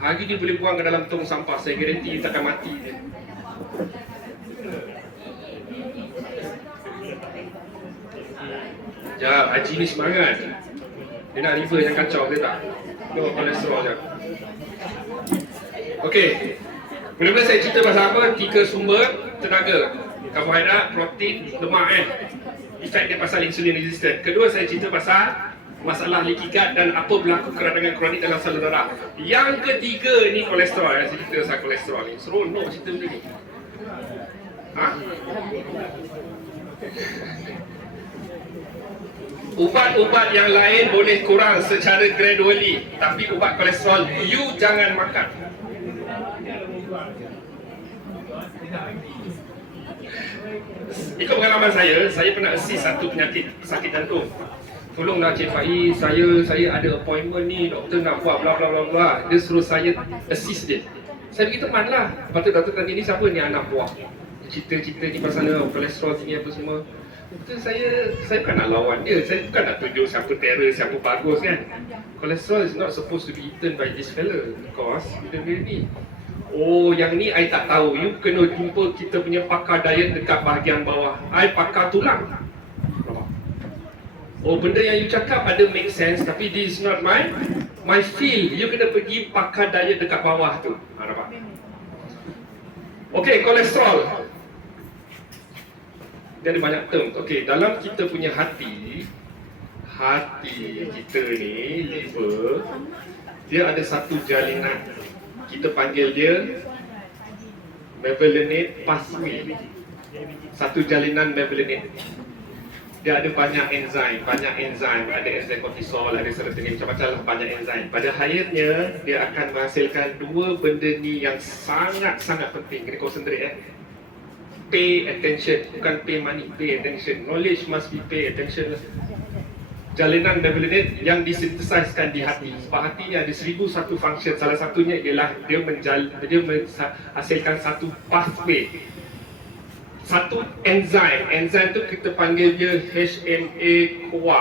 Hari ni boleh buang ke dalam tong sampah, saya garanti you takkan mati dia. Ya, Haji ni semangat. Dia nak liver yang kacau, dia tak? No, kolesterol je. Okey. Mula-mula saya cerita pasal apa? 3 sumber tenaga. Karbohidrat, protein, lemak Efek dia pasal insulin resistant. Kedua saya cerita pasal masalah leaky gut dan apa berlaku keradangan kronik dalam salur darah. Yang ketiga ni kolesterol. Saya cerita pasal kolesterol ni. Seronok cerita benda ni. Ha? Ubat-ubat yang lain boleh kurang secara gradually, tapi ubat kolesterol you jangan makan. Ikut pengalaman saya pernah assist satu penyakit sakit jantung. Tolonglah Cik Faiz, saya ada appointment ni, doktor nak buat bla bla bla bla. Dia suruh saya assist dia. Saya pergi teman lah. Lepas tu doktor tanya ni siapa ni anak buah. Cerita-cerita ni pasal kolesterol tinggi apa semua. Betul, saya bukan nak lawan dia. Saya bukan nak tunjuk siapa terror, siapa bagus kan. Cholesterol is not supposed to be eaten by this fella. Because benda-benda ni. Oh, yang ni I tak tahu. You kena jumpa kita punya pakar diet dekat bahagian bawah. I pakar tulang. Oh, benda yang you cakap ada make sense, tapi this is not my field. You kena pergi pakar diet dekat bawah tu. Nampak? Okay, kolesterol. Dia ada banyak term. Okay, dalam kita punya hati kita ni, liver, dia ada satu jalinan. Kita panggil dia mevalonate pathway. Satu jalinan mevalonate. Dia ada banyak enzim, ada enzim kortisol, ada serotonin, macam-macam lah, banyak enzim. Pada akhirnya, dia akan menghasilkan dua benda ni yang sangat-sangat penting. Kena concentrate Pay attention, bukan pay money, pay attention. Knowledge must be pay attention lah. Jalinan mevalonate yang disintesiskan di hati. Sebab hati ni ada 1001 function. Salah satunya ialah dia menghasilkan satu pathway, satu enzim. Enzim tu kita panggil dia HMA-CoA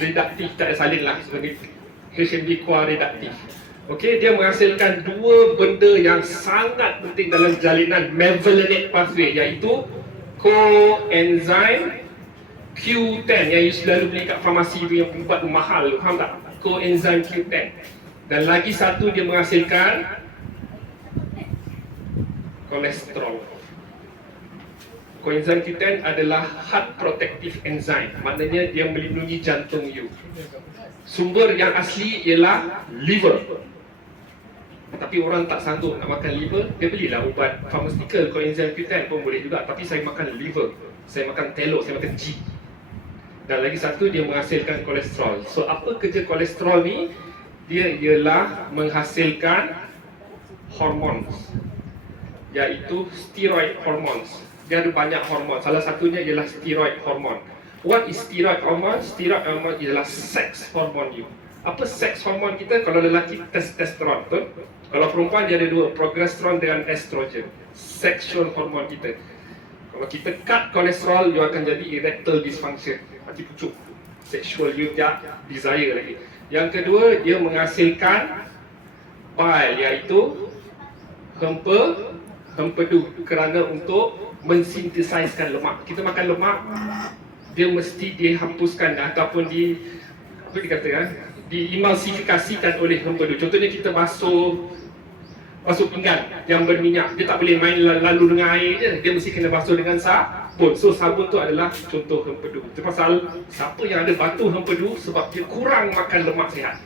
reduktif, tak ada salin lah sebagai HMA-CoA reduktif. Okey, dia menghasilkan dua benda yang sangat penting dalam jalinan mevalonate pathway, iaitu coenzyme Q10 yang you selalu beli kat farmasi tu yang ubat mahal tu, faham tak? Coenzyme Q10. Dan lagi satu dia menghasilkan kolesterol. Coenzyme Q10 adalah heart protective enzyme, maknanya dia melindungi jantung you. Sumber yang asli ialah liver. Tapi orang tak sanggup nak makan liver, dia belilah ubat pharmaceutical coenzyme Q10 pun boleh juga. Tapi saya makan liver, saya makan telur, saya makan G. Dan lagi satu, dia menghasilkan kolesterol. So apa kerja kolesterol ni? Dia ialah menghasilkan hormon, iaitu steroid hormones. Dia ada banyak hormon, salah satunya ialah steroid hormon. What is steroid hormon? Steroid hormon ialah sex hormon you. Apa seks hormon kita? Kalau lelaki testosteron, betul? Kalau perempuan dia ada dua, progesteron dengan estrogen. Sexual hormon kita. Kalau kita cut kolesterol, you akan jadi erectile dysfunction, mati pucuk. Sexual you tak desire lagi. Yang kedua, dia menghasilkan bile, iaitu hempedu, kerana untuk mensintesiskan lemak. Kita makan lemak, dia mesti dihapuskan ataupun apa dikatakan, diemulsifikasikan oleh hempedu. Contohnya kita basuh pinggan yang berminyak, dia tak boleh main lalu dengan air je, dia mesti kena basuh dengan sabun. So sabun tu adalah contoh hempedu. Itu pasal siapa yang ada batu hempedu, sebab dia kurang makan lemak sihat.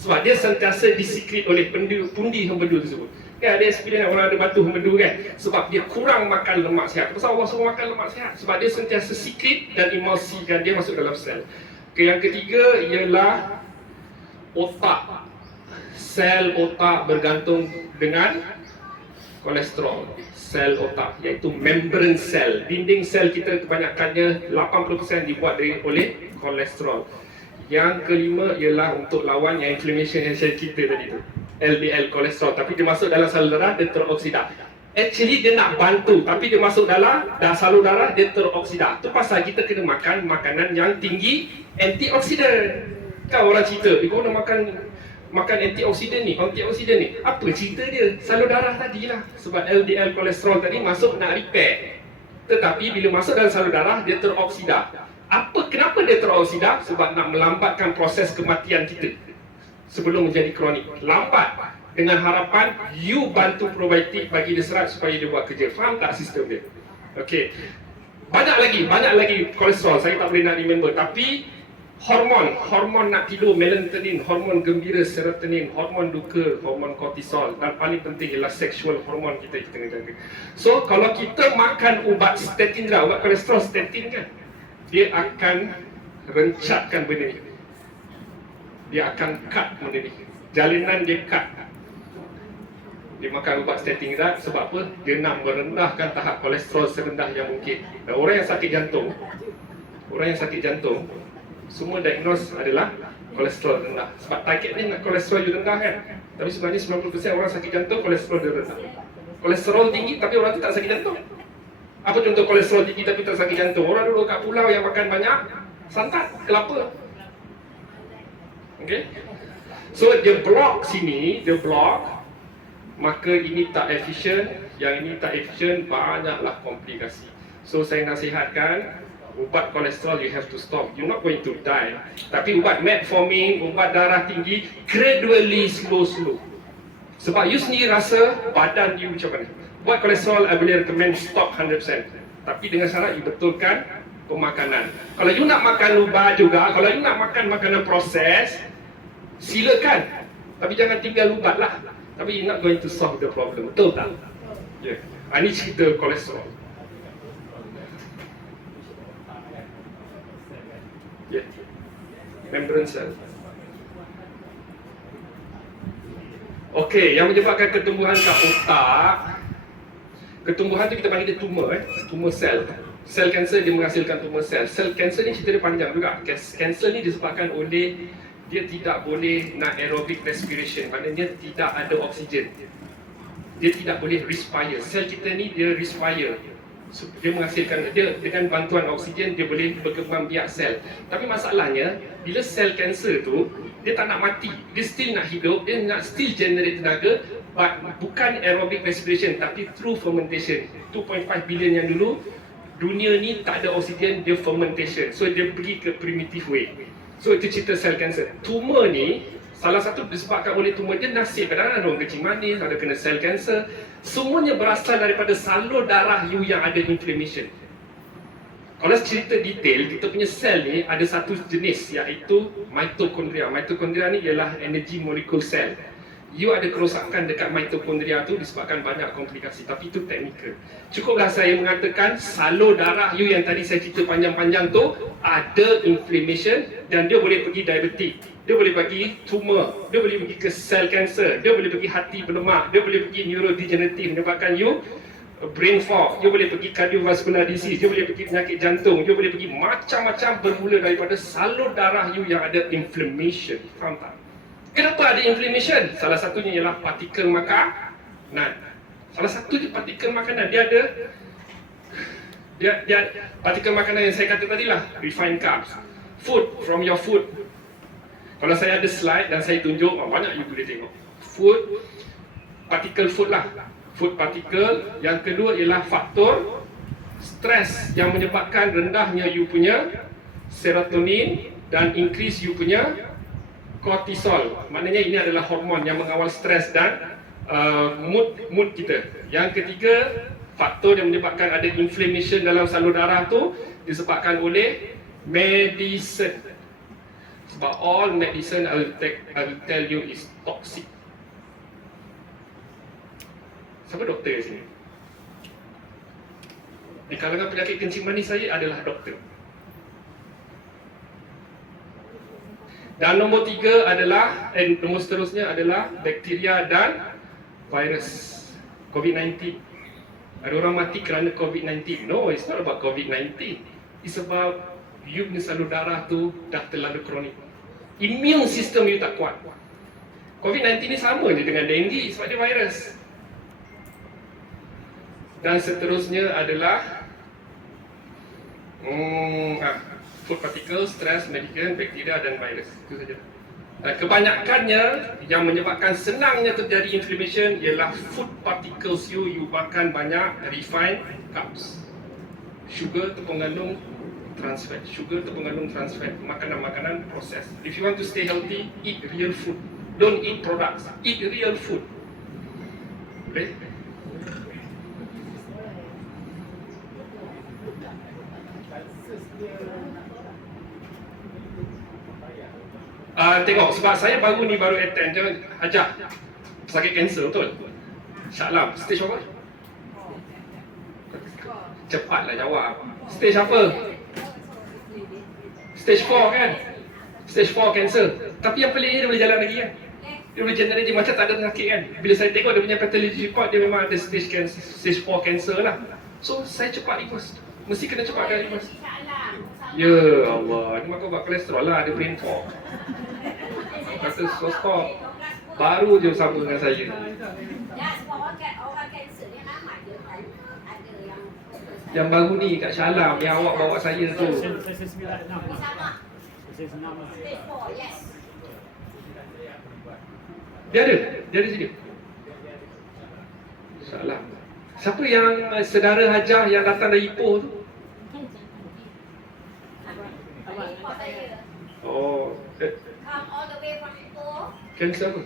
Sebab dia sentiasa disekret oleh pundi hempedu tersebut. Kan ada experience orang ada batu hempedu kan, sebab dia kurang makan lemak sihat. Pasal Allah suruh makan lemak sihat, sebab dia sentiasa sekret dan emulsikan dia masuk dalam sel. Okay, yang ketiga ialah otak. Sel otak bergantung dengan kolesterol. Sel otak, iaitu membran sel. Dinding sel kita kebanyakannya 80% dibuat oleh kolesterol. Yang kelima ialah untuk lawan yang inflammation yang saya cerita tadi tu, LDL kolesterol. Tapi dia masuk dalam salur darah, dia teroksida. Actually dia nak bantu, tapi dia masuk dalam salur darah, dia teroksida. Itu pasal kita kena makan makanan yang tinggi antioksidan. Kan orang cerita, kau nak makan antioksidan ni. Apa cerita dia? Salur darah tadi lah. Sebab LDL kolesterol tadi masuk nak repair. Tetapi bila masuk dalam salur darah, dia teroksida. Kenapa dia teroksida? Sebab nak melambatkan proses kematian kita sebelum menjadi kronik. Lambat dengan harapan you bantu probiotik bagi dia serat supaya dia buat kerja. Faham tak sistem dia? Okey. Banyak lagi kolesterol. Saya tak boleh nak remember. Tapi Hormon nak tidur, melatonin, hormon gembira, serotonin, hormon duka, hormon kortisol, dan paling penting ialah sexual hormon kita kena jaga. So kalau kita makan ubat statin, ubat kolesterol statin kan, dia akan rencatkan benda ni. Dia akan cut benda ni. Jalinan dia cut. Dia makan ubat statin rat sebab apa? Dia nak merendahkan tahap kolesterol serendah yang mungkin. Dan orang yang sakit jantung, semua diagnose adalah kolesterol rendah. Sebab target ni nak kolesterol you rendah kan. Tapi sebenarnya 90% orang sakit jantung kolesterol dia rendah. Kolesterol tinggi tapi orang tu tak sakit jantung. Apa contoh kolesterol tinggi tapi tak sakit jantung? Orang dulu kat pulau yang makan banyak santan, kelapa. Okay? So dia block sini, maka ini tak efisien, yang ini tak efisien, banyaklah komplikasi. So saya nasihatkan, ubat kolesterol you have to stop. You're not going to die. Tapi ubat metformin, ubat darah tinggi, gradually slow. Sebab you sendiri rasa badan you macam mana. Ubat kolesterol I boleh recommend stop 100%. Tapi dengan syarat you betulkan pemakanan. Kalau you nak makan ubat juga, kalau you nak makan makanan proses, silakan. Tapi jangan tinggal ubat lah. Tapi you're not going to solve the problem. Betul tak? Ya. Yeah. Ini cerita kolesterol. Ya. Yeah. Membrane cell. Okey, yang menyebabkan ketumbuhan kat otak, ketumbuhan tu kita panggil dia tumor, tumor sel. Sel kanser dia menghasilkan tumor sel. Sel kanser ni cerita dia panjang juga. Kanser ni disebabkan oleh dia tidak boleh nak aerobic respiration, maknanya tidak ada oksigen. Dia tidak boleh respire. Sel kita ni dia respire. So, dia menghasilkan, dia dengan bantuan oksigen dia boleh berkembang biak sel. Tapi masalahnya bila sel kanser tu dia tak nak mati, dia still nak hidup, dia nak still generate tenaga, but bukan aerobic respiration tapi through fermentation. 2.5 billion yang dulu dunia ni tak ada oksigen, dia fermentation. So dia pergi ke primitive way. So itu cerita sel kanser. Tumor ni salah satu disebabkan oleh tumor dia nasib. Kadang-kadang ada orang kencing manis, ada kena sel kanser. Semuanya berasal daripada salur darah you yang ada inflammation. Kalau cerita detail, kita punya sel ni ada satu jenis iaitu mitokondria. Mitokondria ni ialah energy molecule cell. You ada kerosakan dekat mitokondria tu disebabkan banyak komplikasi, tapi itu teknikal. Cukuplah saya mengatakan salur darah you yang tadi saya cerita panjang-panjang tu ada inflammation dan dia boleh pergi diabetik, dia boleh pergi tumor, dia boleh pergi ke sel kanser, dia boleh pergi hati berlemak, dia boleh pergi neurodegenerative menyebabkan you brain fog, dia boleh pergi cardiovascular disease, dia boleh pergi penyakit jantung, dia boleh pergi macam-macam bermula daripada salur darah you yang ada inflammation. Faham tak? Kenapa ada inflammation? Salah satunya ialah partikel makanan. Salah satunya partikel makanan. Dia partikel makanan yang saya kata tadi lah, refined carbs. Food, from your food. Kalau saya ada slide dan saya tunjuk, banyak you boleh tengok. Food, partikel food lah. Food particle. Yang kedua ialah faktor stres yang menyebabkan rendahnya you punya serotonin dan increase you punya kortisol. Maknanya ini adalah hormon yang mengawal stres dan mood kita. Yang ketiga, faktor yang menyebabkan ada inflammation dalam salur darah tu disebabkan oleh medicine. Sebab all medicine I will tell you is toxic. Siapa doktor di sini? Di kalangan penyakit kencing manis saya adalah doktor. Dan nombor tiga adalah, nombor seterusnya adalah bakteria dan virus COVID-19. Ada orang mati kerana COVID-19. No, it's not about COVID-19. It's about you punya salur darah tu dah terlalu kronik. Immune system you tak kuat. COVID-19 ni sama je dengan dengue sebab dia virus. Dan seterusnya adalah food particles, stress, medication, bakteria dan virus. Itu saja. Dan kebanyakannya yang menyebabkan senangnya terjadi inflammation ialah food particles you makan banyak refined carbs. Sugar tepung gandum, trans fat. Sugar tepung gandum, trans fat. Makanan-makanan proses. If you want to stay healthy, eat real food. Don't eat products. Eat real food. Boleh? Tengok, sebab saya baru attend je ajak sakit kanser, betul? Shah Alam, stage apa? Cepatlah jawab. Stage apa? Stage 4 kan? Stage 4 cancer. Tapi yang pelik ni dia boleh jalan lagi kan? Dia boleh generate, dia macam tak ada sakit kan? Bila saya tengok dia punya pathology report, dia memang ada stage 4 cancer lah. So saya cepat reverse. Mesti kena cepat kan reverse. Ya Allah, ni makan buat kolesterol lah, ada brain fog. Kata stop. Baru je sama dengan saya. Yang baru ni kat Shah Alam yang awak bawa saya tu. Dia ada sini. Shah Alam. Siapa yang saudara Hajah yang datang dari Ipoh tu? Oh, kanser apa?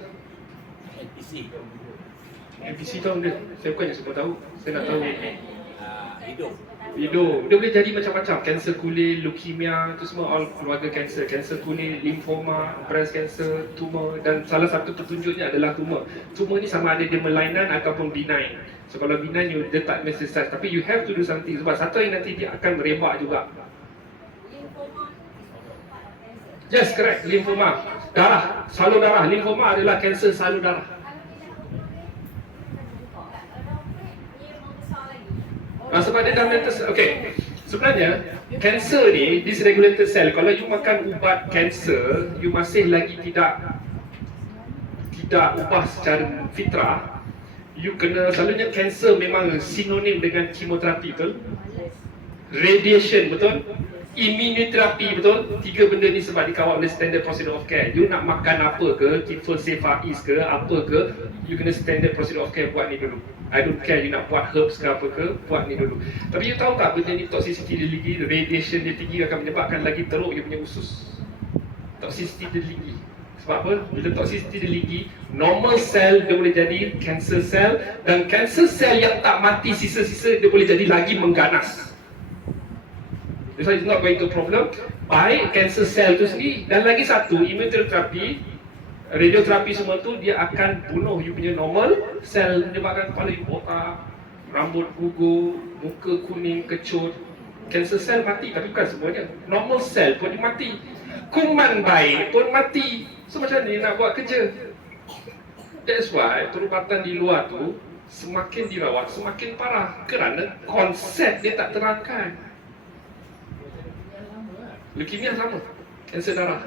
NPC tahu dia. Saya bukannya semua tahu. Saya nak tahu. Hidung. Dia boleh jadi macam-macam. Kanser kulit, leukemia, itu semua all keluarga kanser. Kanser kulit, limfoma, breast cancer, tumor, dan salah satu petunjuknya adalah tumor. Tumor ni sama ada dia malignan ataupun benign. So kalau benign dia tak metastasize, tapi you have to do something sebab satu hari nanti dia akan merebak juga. Yes, correct. Limfoma. Darah, salur darah. Limfoma adalah kanser salur darah. Sebab dia dah metastasis. Okay. Sebenarnya, kanser ni, dysregulated cell, kalau you makan ubat kanser, you masih lagi tidak ubah secara fitrah, you kena, selalunya kanser memang sinonim dengan kemoterapi, betul? Radiation, betul? Immunoterapi, betul? Tiga benda ni sebab dikawal oleh standard procedure of care. You nak makan apa ke, Kifol Faiz ke, apa ke, you kena standard procedure of care, buat ni dulu. I don't care you nak buat herbs ke apa ke, buat ni dulu. Tapi you tahu tak benda ni toxicity dia tinggi, radiation dia tinggi akan menyebabkan lagi teruk you punya usus. Toxicity dia tinggi. Sebab apa? Bila toxicity dia tinggi, normal cell dia boleh jadi cancer cell, dan cancer cell yang tak mati sisa-sisa dia boleh jadi lagi mengganas. So it's not going to problem. Baik cancer cell tu sendiri, dan lagi satu, immunoterapi, radioterapi semua tu dia akan bunuh you punya normal sel, menyebabkan kepala you botak, rambut gugur, muka kuning, kecut. Cancer cell mati, tapi bukan semuanya. Normal cell pun dia mati. Kuman baik pun mati. So macam ni nak buat kerja. That's why perubatan di luar tu semakin dirawat semakin parah, kerana konsep dia tak terangkan. Leukemia sama, kanser darah,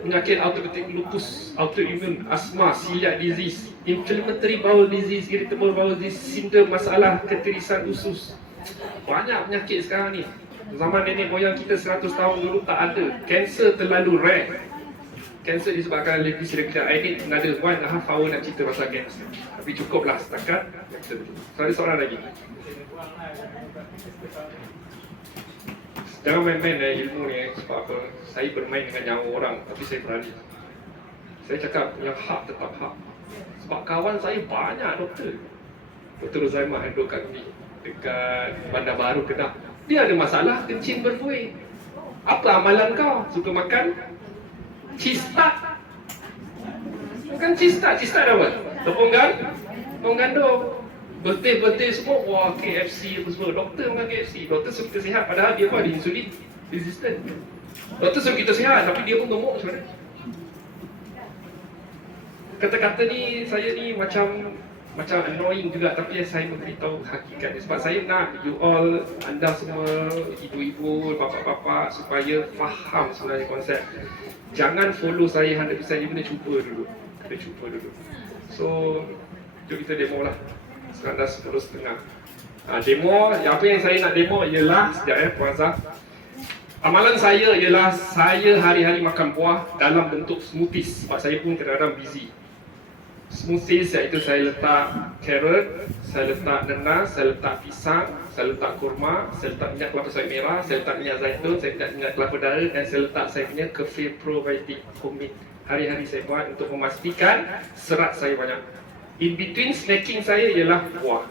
penyakit autoimmune lupus, autoimmune, asma, celiac disease, inflammatory bowel disease, irritable bowel disease, sindrom masalah ketirisan usus. Banyak penyakit sekarang ni. Zaman nenek moyang kita 100 tahun dulu tak ada. Kanser terlalu rare. Kanser disebabkan oleh dysregulated. I need another 1.5 hour nak cerita pasal kanser. Tapi cukuplah setakat. So, ada soalan lagi? Jangan main-main ilmu ni sebab apa? Saya bermain dengan nyawa orang, tapi saya berani. Saya cakap yang hak tetap hak. Sebab kawan saya banyak doktor. Dr. Rozaimah yang duduk kat ni, dekat Bandar Baru, Kedah. Dia ada masalah kencing berbuih. Apa amalan kau? Suka makan cheese tart. Makan cheese tart. Cheese tart apa? Tepung gandum. Birthday semua, wah KFC apa semua. Doktor makan KFC. Doktor suruh kita sihat, padahal dia pun ada insulin resistant. Doktor suruh kita sihat, tapi dia pun gemuk sebenarnya. Kata-kata ni, saya ni macam annoying juga, tapi saya memberitahu hakikat ni. Sebab saya nak you all, anda semua, ibu-ibu, bapa-bapa, supaya faham sebenarnya konsep. Jangan follow saya 100%, you kena cuba dulu. So, jom kita demo lah. Sekarang dah 10.30. Demo, apa yang saya nak demo ialah, sekejap Puan Azhar. Amalan saya ialah saya hari-hari makan buah dalam bentuk smoothies. Sebab saya pun kadang-kadang busy. Smoothies iaitu saya letak carrot, saya letak nanas, saya letak pisang, saya letak kurma, saya letak minyak kelapa sawit merah, saya letak minyak zaitun, saya letak minyak kelapa darah, dan saya letak saya punya cafe probiotic homemade. Hari-hari saya buat untuk memastikan serat saya banyak. In between snacking saya ialah buah.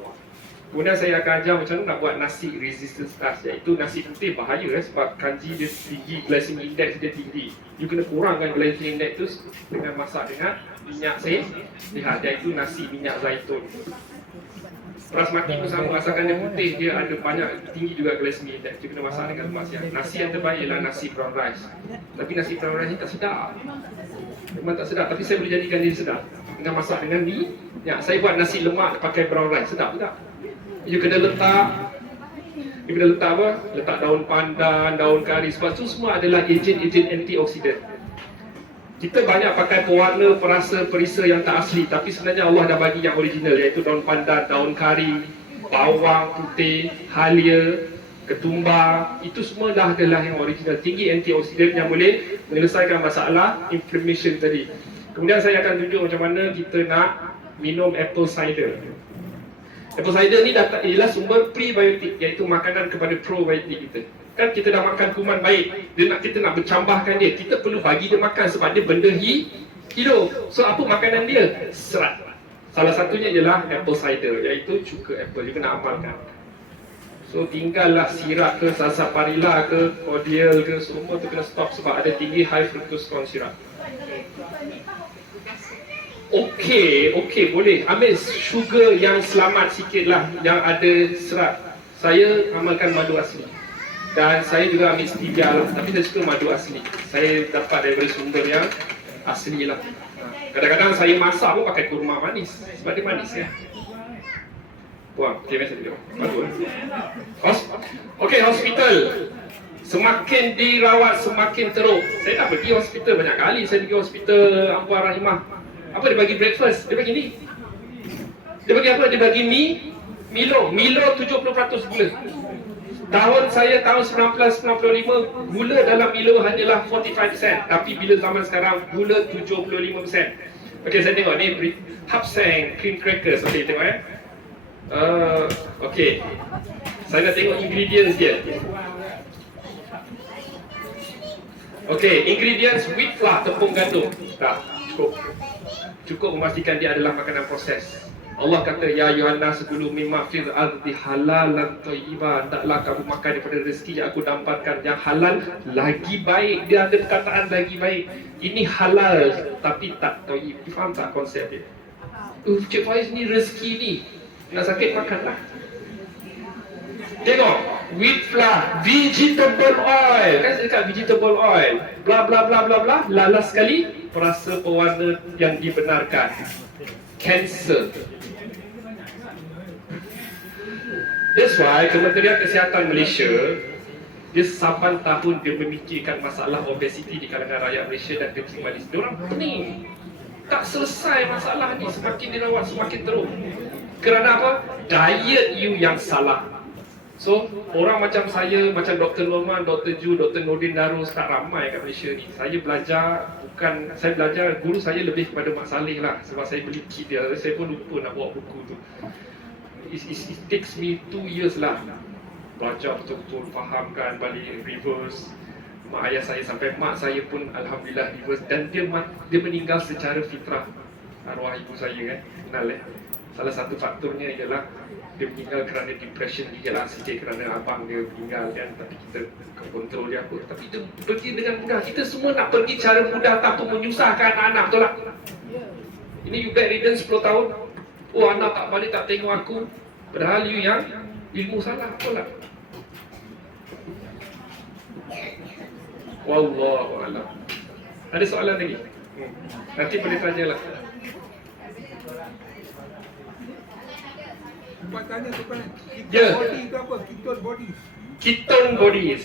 Kemudian saya akan ajar macam mana nak buat nasi resistant starch, iaitu nasi putih bahaya sebab kanji dia tinggi, glycemic index dia tinggi. You kena kurangkan glycemic index tu dengan masak dengan minyak sehat, iaitu nasi minyak zaitun. Basmati pun sama, asalkan dia putih, dia ada banyak tinggi juga glycemic index. You kena masak dengan lemak siap. Nasi yang terbaik ialah nasi brown rice. Tapi nasi brown rice ni tak sedap. Memang tak sedap, tapi saya boleh jadikan dia sedap dengan masak dengan minyak. Saya buat nasi lemak pakai brown rice, sedap tak? You kena letak apa? Letak daun pandan, daun kari, sebab tu semua adalah ejen-ejen antioksidan. Kita banyak pakai pewarna, perasa, perisa yang tak asli, tapi sebenarnya Allah dah bagi yang original, iaitu daun pandan, daun kari, bawang putih, halia, ketumbar. Itu semua dah adalah yang original, tinggi antioksidan yang boleh menyelesaikan masalah inflammation tadi. Kemudian saya akan tunjuk macam mana kita nak minum apple cider. Apple cider ni ialah sumber prebiotik, iaitu makanan kepada probiotik kita. Kan kita dah makan kuman baik, kita nak bercambahkan dia, kita perlu bagi dia makan sebab dia benda hidup. So apa makanan dia? Serat. Salah satunya ialah apple cider, iaitu cuka apple. You kena amalkan. So tinggallah sirap ke, sarsaparilla ke, cordial ke, semua tu kena stop sebab ada tinggi high fructose corn syrup. Okey, boleh. Ambil sugar yang selamat sikit lah, yang ada serat. Saya amalkan madu asli. Dan saya juga ambil stevia lah, tapi saya suka madu asli. Saya dapat daripada sumber yang asli lah. Kadang-kadang saya masak pun pakai kurma manis, sebab dia manis ya. Buang, okey, biasa dia. Bagus. Okey, hospital. Semakin dirawat, semakin teruk. Saya dah pergi hospital banyak kali. Saya pergi hospital Ampuan Rahimah. Apa dia bagi breakfast? Dia bagi ni. Dia bagi apa? Dia bagi Milo 70% gula. Tahun 1995, gula dalam Milo hanyalah 45%. Tapi bila zaman sekarang, gula 75%. Okey, saya tengok ni Hapsang cream crackers. Okey, tengok ya. Okey. Saya nak tengok ingredients dia. Okey, ingredients wheat flour, tepung gandum. Tak, cukup memastikan dia adalah makanan proses. Allah kata, ya Yohanes 10, mimma fil ardi halalan thayyiban, taklah kamu makan daripada rezeki yang aku dapatkan yang halal lagi baik. Dia ada perkataan lagi baik. Ini halal tapi tak thayyib. Faham tak konsep dia? Cik Faiz ni rezeki ni, nak sakit makanlah. Tengok, wheat flour, vegetable oil. Kan saya cakap vegetable oil, bla bla bla bla bla. Lalas sekali, perasa pewarna yang dibenarkan. Cancer. That's why Kementerian Kesihatan Malaysia, dia 8 tahun dia memikirkan masalah obesiti di kalangan rakyat Malaysia dan kencing manis. Diorang pening. Tak selesai masalah ni, semakin dirawat semakin teruk. Kerana apa? Diet you yang salah. So, orang macam saya, macam Dr. Norman, Dr. Ju, Dr. Nordin Darus, tak ramai kat Malaysia ni. Saya belajar, guru saya lebih kepada Mak Saleh lah. Sebab saya beli kit dia, saya pun lupa nak bawa buku tu. It takes me 2 years lah. Belajar betul-betul, fahamkan balik, reverse. Mak ayah saya sampai mak saya pun Alhamdulillah reverse. Dan dia meninggal secara fitrah. Arwah ibu saya kan, kenal salah satu faktornya ialah dia meninggal kerana depression, dia lah sikit kerana abang dia meninggal kan, tapi kita kontrol dia apa. Tapi itu pergi dengan mudah. Kita semua nak pergi cara mudah tanpa menyusahkan anak-anak, betul tak? Ini you bedridden 10 tahun. Oh, anak tak balik, tak tengok aku. Padahal you yang ilmu salah, betul tak? Wallahu a'lam. Ada soalan lagi? Nanti boleh tanyalah. Buat tanya soalan. Ya. Body itu apa? Ketone body. Ketone bodies.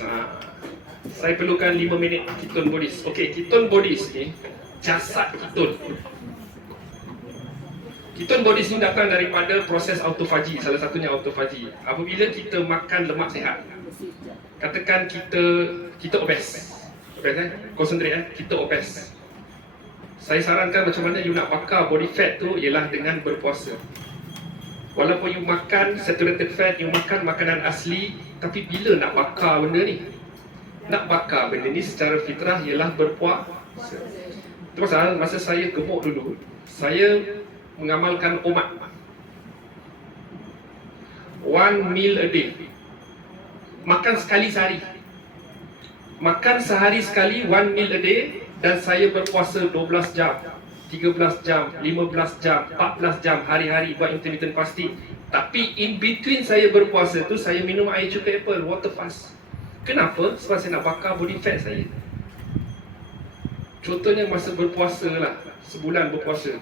Saya perlukan 5 minit ketone bodies. Okey, ketone bodies ni jasad ketone. Ketone bodies ni datang daripada proses autofagi, salah satunya autofagi. Apabila kita makan lemak sihat, katakan kita obes. Obes concentrate kita obes. Saya sarankan macam mana you nak bakar body fat tu ialah dengan berpuasa. Walaupun you makan saturated fat, you makan makanan asli, tapi bila nak bakar benda ni? Nak bakar benda ni secara fitrah ialah berpuasa. Itu pasal masa saya gemuk dulu, saya mengamalkan umat. 1 meal a day. Makan sekali sehari. Makan sehari sekali 1 meal a day, dan saya berpuasa 12 jam, 13 jam, 15 jam, 14 jam hari-hari buat intermittent fasting. Tapi in between saya berpuasa tu, saya minum air cuka apple, water fast. Kenapa? Sebab saya nak bakar body fat saya. Contohnya masa berpuasa lah, sebulan berpuasa.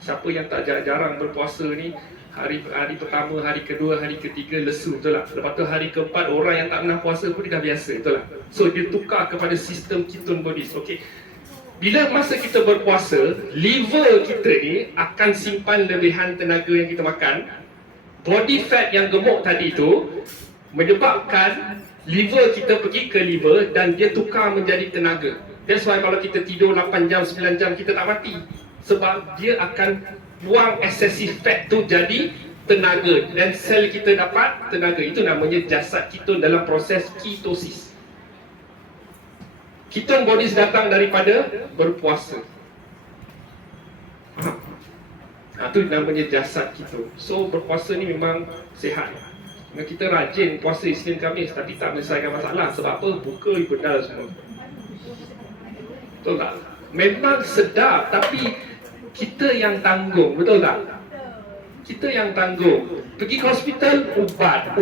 Siapa yang tak jarang berpuasa ni, hari pertama, hari kedua, hari ketiga lesu, betul tak? Lepas tu hari keempat, orang yang tak pernah puasa pun dia dah biasa, betul tak? So dia tukar kepada sistem ketone bodies. Okay. Bila masa kita berpuasa, liver kita ni akan simpan lebihan tenaga yang kita makan. Body fat yang gemuk tadi tu menyebabkan liver kita pergi ke liver dan dia tukar menjadi tenaga. That's why kalau kita tidur 8 jam, 9 jam, kita tak mati. Sebab dia akan buang excessive fat tu jadi tenaga, dan sel kita dapat tenaga. Itu namanya jasad ketone dalam proses ketosis. Ketone bodies datang daripada berpuasa. Itu namanya jasad ketone. So berpuasa ni memang sihat. Kita rajin puasa Isnin Khamis tapi tak menyelesaikan masalah. Sebab apa? Buka ibadal semua. Betul tak? Memang sedap tapi kita yang tanggung, betul tak? Kita yang tanggung. Pergi ke hospital, ubat.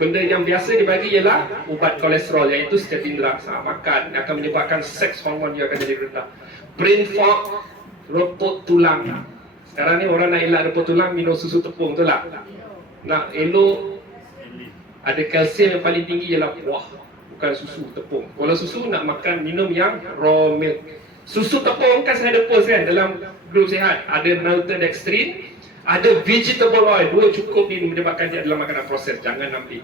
Benda yang biasa dibagi ialah ubat kolesterol, iaitu statin drugs. Makan akan menyebabkan seks hormon dia akan jadi rendah. Brain fog, ropot tulang. Sekarang ni orang nak elak ropot tulang, minum susu tepung, betul tak? Nak elok ada kalsium yang paling tinggi ialah buah, bukan susu tepung. Kalau susu nak makan, minum yang raw milk. Susu tepung kan saya ada post kan dalam grup sihat. Ada maltodextrin, ada vegetable oil. Dua cukup ni menyebabkan dia adalah makanan proses. Jangan ambil.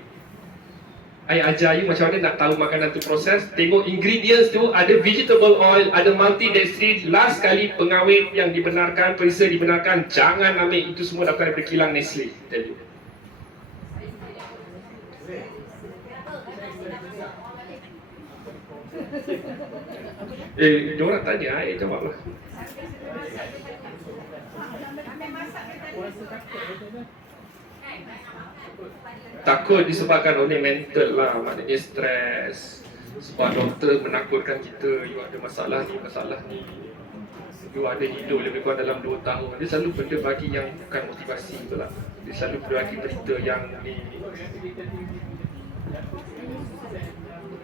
I ajar you macam mana nak tahu makanan tu proses. Tengok ingredients tu, ada vegetable oil, ada maltodextrin. Last kali pengawet yang dibenarkan, perisa dibenarkan, jangan ambil. Itu semua dapat daripada kilang Nestle. Tell you. Diorang tanya, jawablah. Takut disebabkan oleh mental lah, maknanya stres. Sebab doktor menakutkan kita, you ada masalah ni, you ada hidup lebih kurang dalam 2 tahun. Dia selalu benda bagi yang bukan motivasi, betul tak? Dia selalu bagi berita yang ni.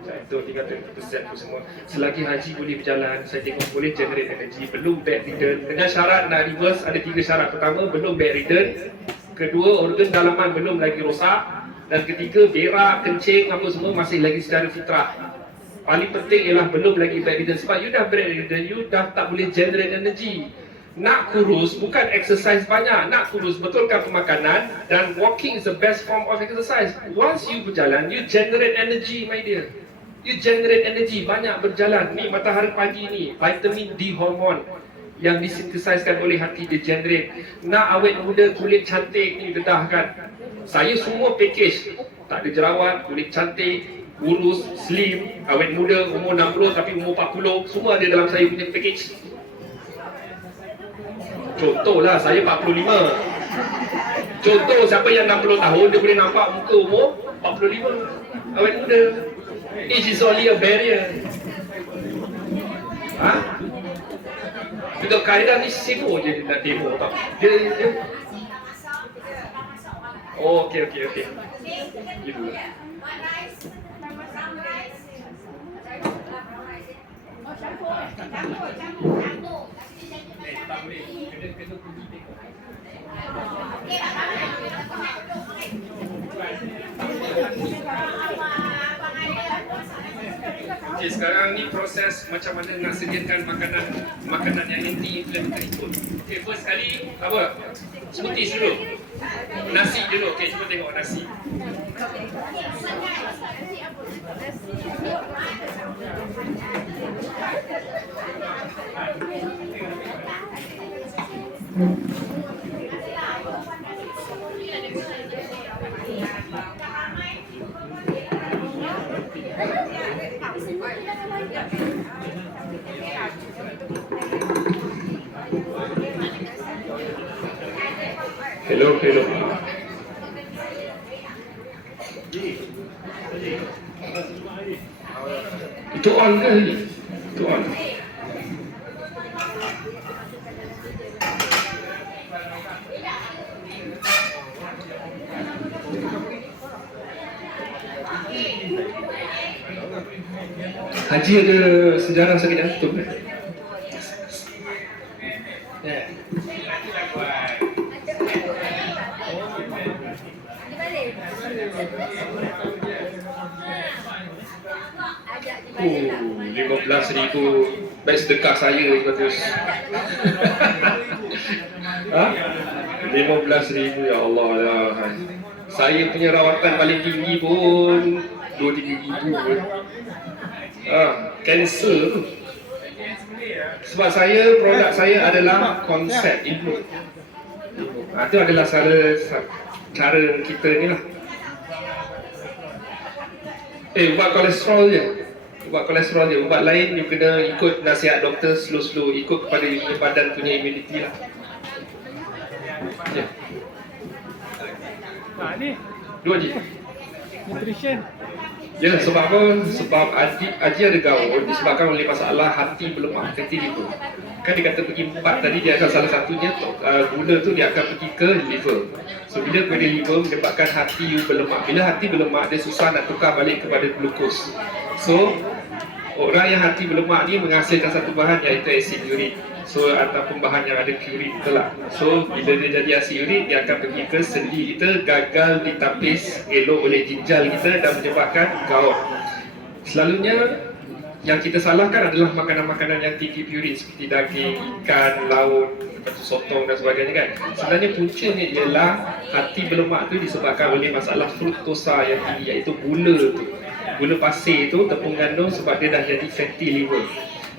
Itu tinggal 20% tu semua. Selagi haji boleh berjalan, saya tengok boleh generate energy. Belum bedridden. Dengan syarat nak reverse, ada 3 syarat. Pertama, belum bedridden. Kedua, organ dalaman belum lagi rosak. Dan ketiga, berak, kencing, apa semua masih lagi secara fitrah. Paling penting ialah belum lagi bedridden. Sebab you dah bedridden, you dah tak boleh generate energy. Nak kurus, bukan exercise banyak. Nak kurus, betulkan pemakanan. Dan walking is the best form of exercise. Once you berjalan, you generate energy, my dear. You generate energy, banyak berjalan. Ni matahari pagi ni, vitamin D hormon yang disintesiskan oleh hati dia generate. Nak awet muda, kulit cantik ni dedahkan. Saya semua package. Tak ada jerawat, kulit cantik, kurus, slim, awet muda, umur 60 tapi umur 40, semua ada dalam saya punya package. Contohlah, saya 45. Contoh, siapa yang 60 tahun, dia boleh nampak muka umur 45. Awet muda. Age is only a barrier. Untuk Khairah ni sibuk je dia nak demo tau. Dia oh, okey. Gitu lah. Okay, sekarang ni proses macam mana nak sediakan makanan yang anti-inflammatory pun. Okay, first kali apa? Smoothies dulu. Nasi dulu. Okay, cuba tengok nasi. Hello. Itu on ke? Itu on. Haji ada sejarah sakit jantung kan? Ya. Oh, 15,000 baik sedekah saya bagus. Ha? 15,000 ya Allah lah. Saya punya rawatan paling tinggi pun 2-3 ribu. Kanser tu. Sebab produk saya adalah konsep ilmu. Itu adalah cara kita ni lah. Ubat kolesterol je. Ubat lain you kena ikut nasihat doktor, slow-slow, ikut kepada badan punya immunity lah. Ya. Ni, Dua je. nutrition. Ya, sebab apa? Sebab Haji ada gaul disebabkan oleh masalah hati berlemak, fatty liver. Kan dia kata pergi 4 tadi, dia akan salah satunya gula tu dia akan pergi ke liver. So bila pada liver menyebabkan hati you berlemak. Bila hati berlemak, dia susah nak tukar balik kepada glukos. So orang yang hati berlemak ni menghasilkan satu bahan iaitu asid urik. So ataupun bahan yang ada purin itulah. So bila dia jadi asid urik, dia akan pergi ke sendi kita, gagal ditapis elok oleh ginjal kita dan menyebabkan gout. Selalunya yang kita salahkan adalah makanan-makanan yang tinggi purin seperti daging, ikan, laut, lepas tu sotong dan sebagainya kan. Sebenarnya puncanya ialah hati berlemak tu disebabkan oleh masalah fruktosa yang tinggi, iaitu gula tu. Gula pasir tu, tepung gandum, sebab dia dah jadi fatty liver.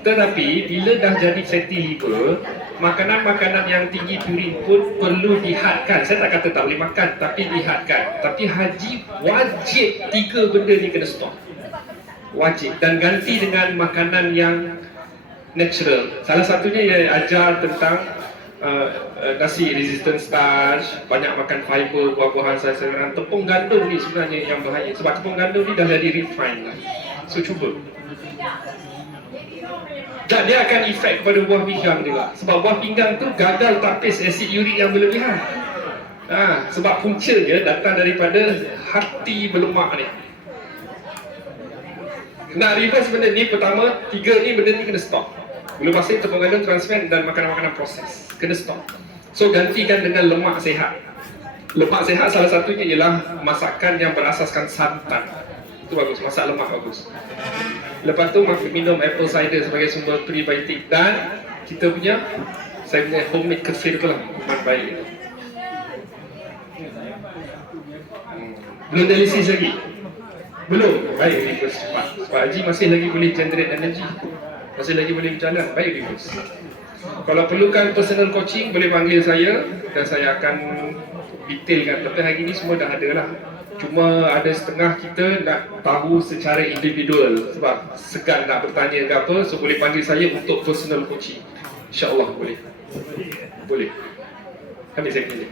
Tetapi bila dah jadi fatty liver, makanan-makanan yang tinggi purin pun perlu dihadkan. Saya tak kata tak boleh makan, tapi dihadkan. Tapi Haji wajib 3 benda ni kena stop. Wajib. Dan ganti dengan makanan yang natural. Salah satunya ia ajar tentang nasi resistant starch, banyak makan fiber, buah-buahan, sayur-sayuran. Tepung gandum ni sebenarnya yang bahaya, sebab tepung gandum ni dah jadi refined lah. So cuba. Dan dia akan efek kepada buah pinggang juga. Sebab buah pinggang tu gagal tapis asid urik yang berlebihan. Sebab puncanya datang daripada hati berlemak ni. Nak reverse benda ni, pertama 3 ni benda ni kena stop. Gula pasir, tepung gandum, trans fat dan makanan-makanan proses kena stop. So gantikan dengan lemak sehat. Lemak sehat salah satunya ialah masakan yang berasaskan santan. Itu bagus, masak lemak bagus. Lepas tu minum apple cider sebagai sumber prebiotik. Dan kita punya, saya punya homemade kefir tu lah, memang baik. Belum dialisis lagi? Belum? Baik, reverse cepat. Sebab Haji masih lagi boleh generate energy, masih lagi boleh berjalan. Baik, reverse. Kalau perlukan personal coaching, boleh panggil saya dan saya akan detailkan. Tapi hari ni semua dah ada lah. Cuma ada setengah kita nak tahu secara individual, sebab segan nak bertanya ke apa. So boleh panggil saya untuk personal coaching. InsyaAllah boleh. Boleh. Kami saya pilih.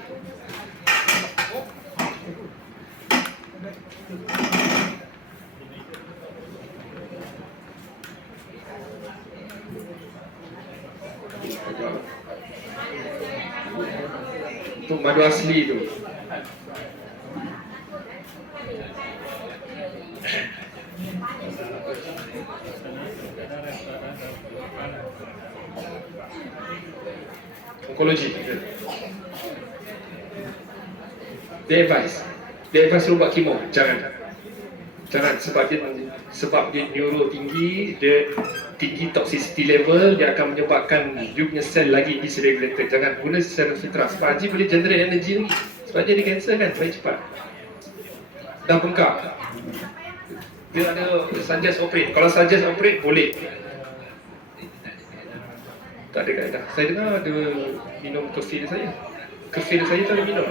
Untuk madu asli tu. Onkologi. Dia advice lu buat kemo. Jangan sebab dia neuro tinggi, dia tinggi toxicity level, dia akan menyebabkan you punya sel lagi dysregulated. Jangan guna secara fitrah. Sebab Haji boleh generate energy lagi. Sebab dia ada kanser kan, baik cepat. Dah bengkak. Dia ada suggest operate. Kalau suggest operate, boleh. Tak ada kaedah. Saya dengar ada minum kefir saya. Kefir saya tak ada minum.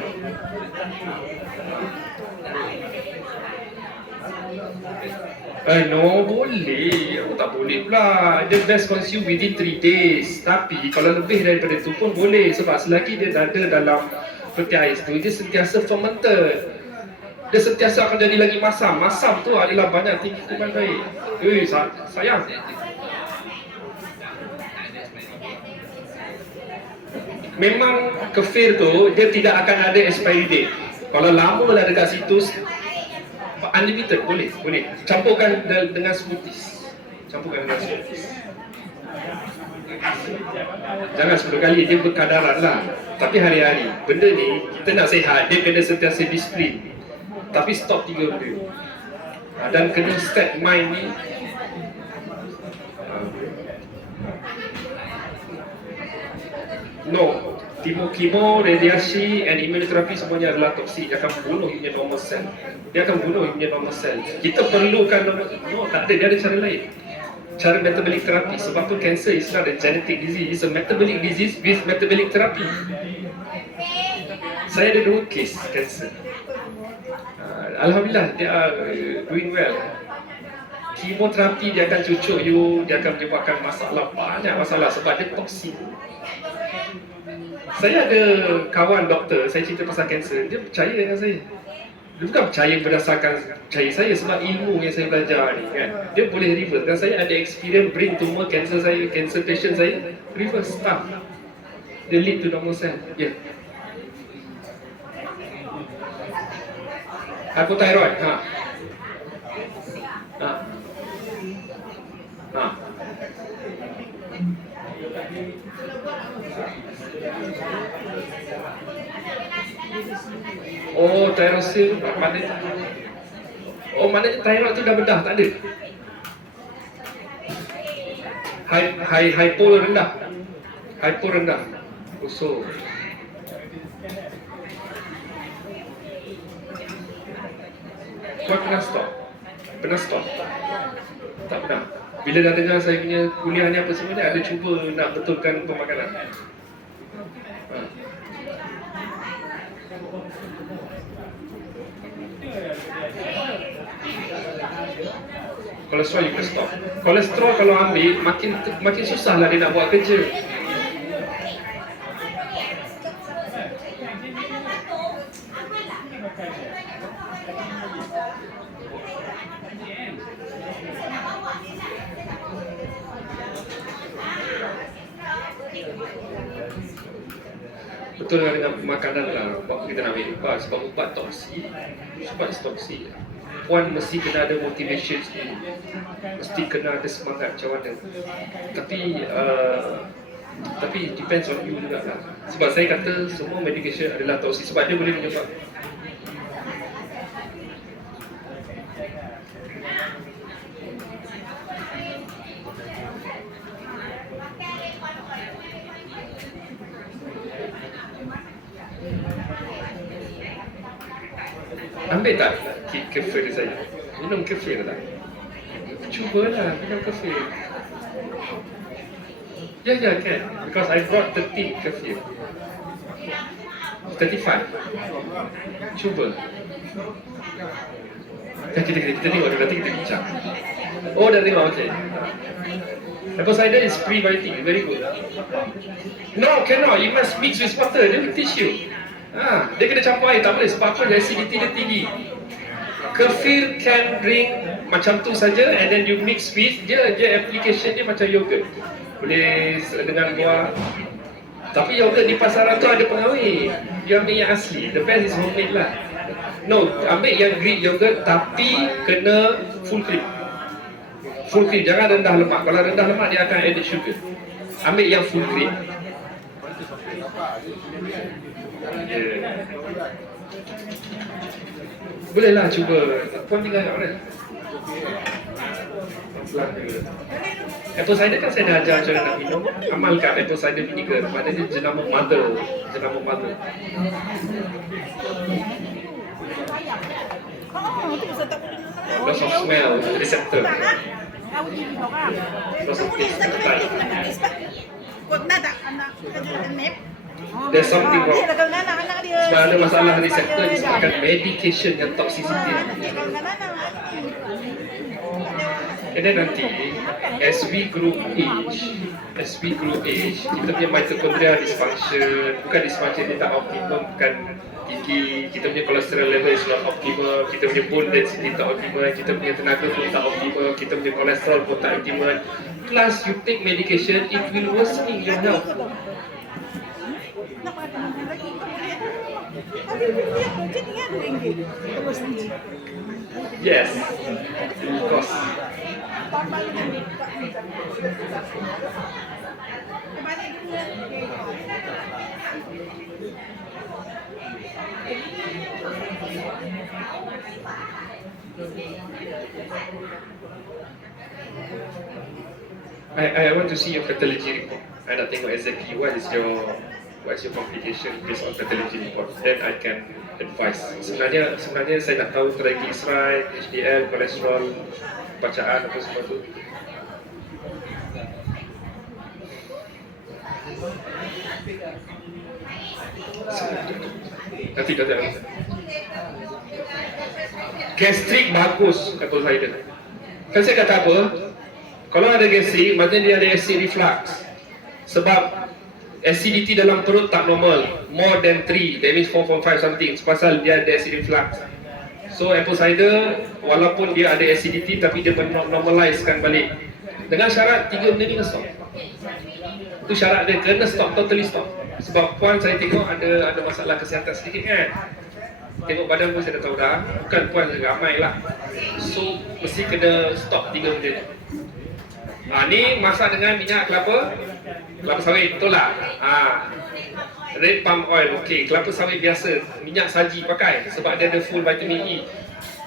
No, boleh. Aku tak boleh pula. Dia best consume within 3 days. Tapi kalau lebih daripada itu pun boleh. Sebab selagi dia ada dalam peti ais tu, dia sentiasa fermented. Dia sentiasa akan jadi lagi masam. Masam tu adalah banyak tinggi kuman baik. Sayang. Memang kefir tu dia tidak akan ada expiry date. Kalau lama lah dekat situ, unlimited boleh. Campurkan dengan smoothies. Jangan 10 kali, dia berkadaran lah. Tapi hari-hari benda ni kita nak sihat, dia kena sentiasa disiplin. Tapi stop 3 benda. Dan kena start mind ni. No, kemo, radiasi and immunoterapi semuanya adalah toksik. Dia akan bunuh punya normal cell. Kita perlukan tak ada, dia ada cara lain. Cara metabolic therapy. Sebab tu cancer is not a genetic disease, it's a metabolic disease with metabolic therapy. Saya ada 2 case cancer. Alhamdulillah, they are doing well. Kemoterapi dia akan cucuk you, dia akan menyebabkan banyak masalah sebab dia toksik. Saya ada kawan doktor, saya cerita pasal kanser, dia percaya dengan saya. Dia bukan percaya berdasarkan percaya saya sebab ilmu yang saya belajar ni kan. Dia boleh reverse. Dan saya ada experience brain tumor cancer patient saya reverse stuff. Dia lead to normal cell. Ya. Yeah. Hypothyroid. Oh, tyrosil maknanya thyroid tu dah bedah, tak ada. Hypo rendah. So kau pernah stop? Tak pernah. Bila dah dengar saya punya kuliah ni apa semua ni, ada cuba nak betulkan pemakanan. Kolesterol you kena stop. Kolesterol kalau ambil makin susah lah dia nak buat kerja. Betul dengan makanan lah, kita nak ambil ubat sebab ubat toksik. Puan mesti kena ada motivation sendiri, mesti kena ada semangat macam mana. Tapi depends on you juga lah. Sebab saya kata semua medication adalah toksik sebab dia boleh menyebabkan ambil tak kefir saya? Minum kefir tak? Cubalah minum kefir. Ya kan? Because I brought 30 kefir. 35. Cuba. Kita tengok dulu, nanti kita bincang. Oh, dah tengok, okey. Apple cider is prebiotic, very good. No, cannot. You must mix with water. They will teach you. Dia kena campur air, tak boleh sebab apa? Acidity dia tinggi. Kefir can drink macam tu saja, and then you mix with dia application dia macam yogurt. Boleh dengan buah. Tapi yogurt di pasaran tu ada pengawet. Dia ambil yang asli. The best is homemade lah. No, ambil yang Greek yogurt tapi kena full cream. Full cream, jangan rendah lemak. Kalau rendah lemak dia akan added sugar. Ambil yang full cream. Bolehlah cuba. Puan tinggal kat mana? Apple cider kan saya dah ajar macam mana nak minum. Amalkan apple cider vinegar. Maknanya jenama mother. Loss of smell, receptor. Loss of taste, appetite. There's something wrong. Sebab ada masalah reseptor disebabkan medication yang toxicity. And then nanti as we grow age, kita punya mitochondria dysfunction, bukan dysfunction dia tak optimum, bukan tinggi, kita punya cholesterol level is not optimal, kita punya bone density tak optimal, kita punya tenaga pun tak optimal, kita punya kolesterol pun tak optimal. Plus you take medication, it will worsening your health. Yes, of course. I want to see your pathology report. I nak tengok exactly what is your complication based on pathology report. Then I can advise. Sebenarnya saya nak tahu triglyceride, HDL, kolesterol, bacaan apa semua tu. Nanti kata gastrik bagus apple cider. Kan saya kata apa? Kalau ada gastrik, maknanya dia ada acid reflux. Sebab acidity dalam perut tak normal, more than 3, that means 4.5 something. Sebab dia ada acid reflux. So apple cider, walaupun dia ada acidity, tapi dia normalizekan balik. Dengan syarat 3 benda ni kena stop. Itu syarat dia, kena stop, totally stop. Sebab puan saya tengok ada masalah kesihatan sedikit kan. Tengok badan pun saya dah tahu dah. Bukan puan ramai lah. So mesti kena stop 3 benda ni. Ni masak dengan minyak kelapa sawit, betul tak? Red palm oil, okey. Kelapa sawit biasa, minyak saji pakai sebab dia ada full vitamin E.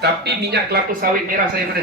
Tapi minyak kelapa sawit merah saya mana?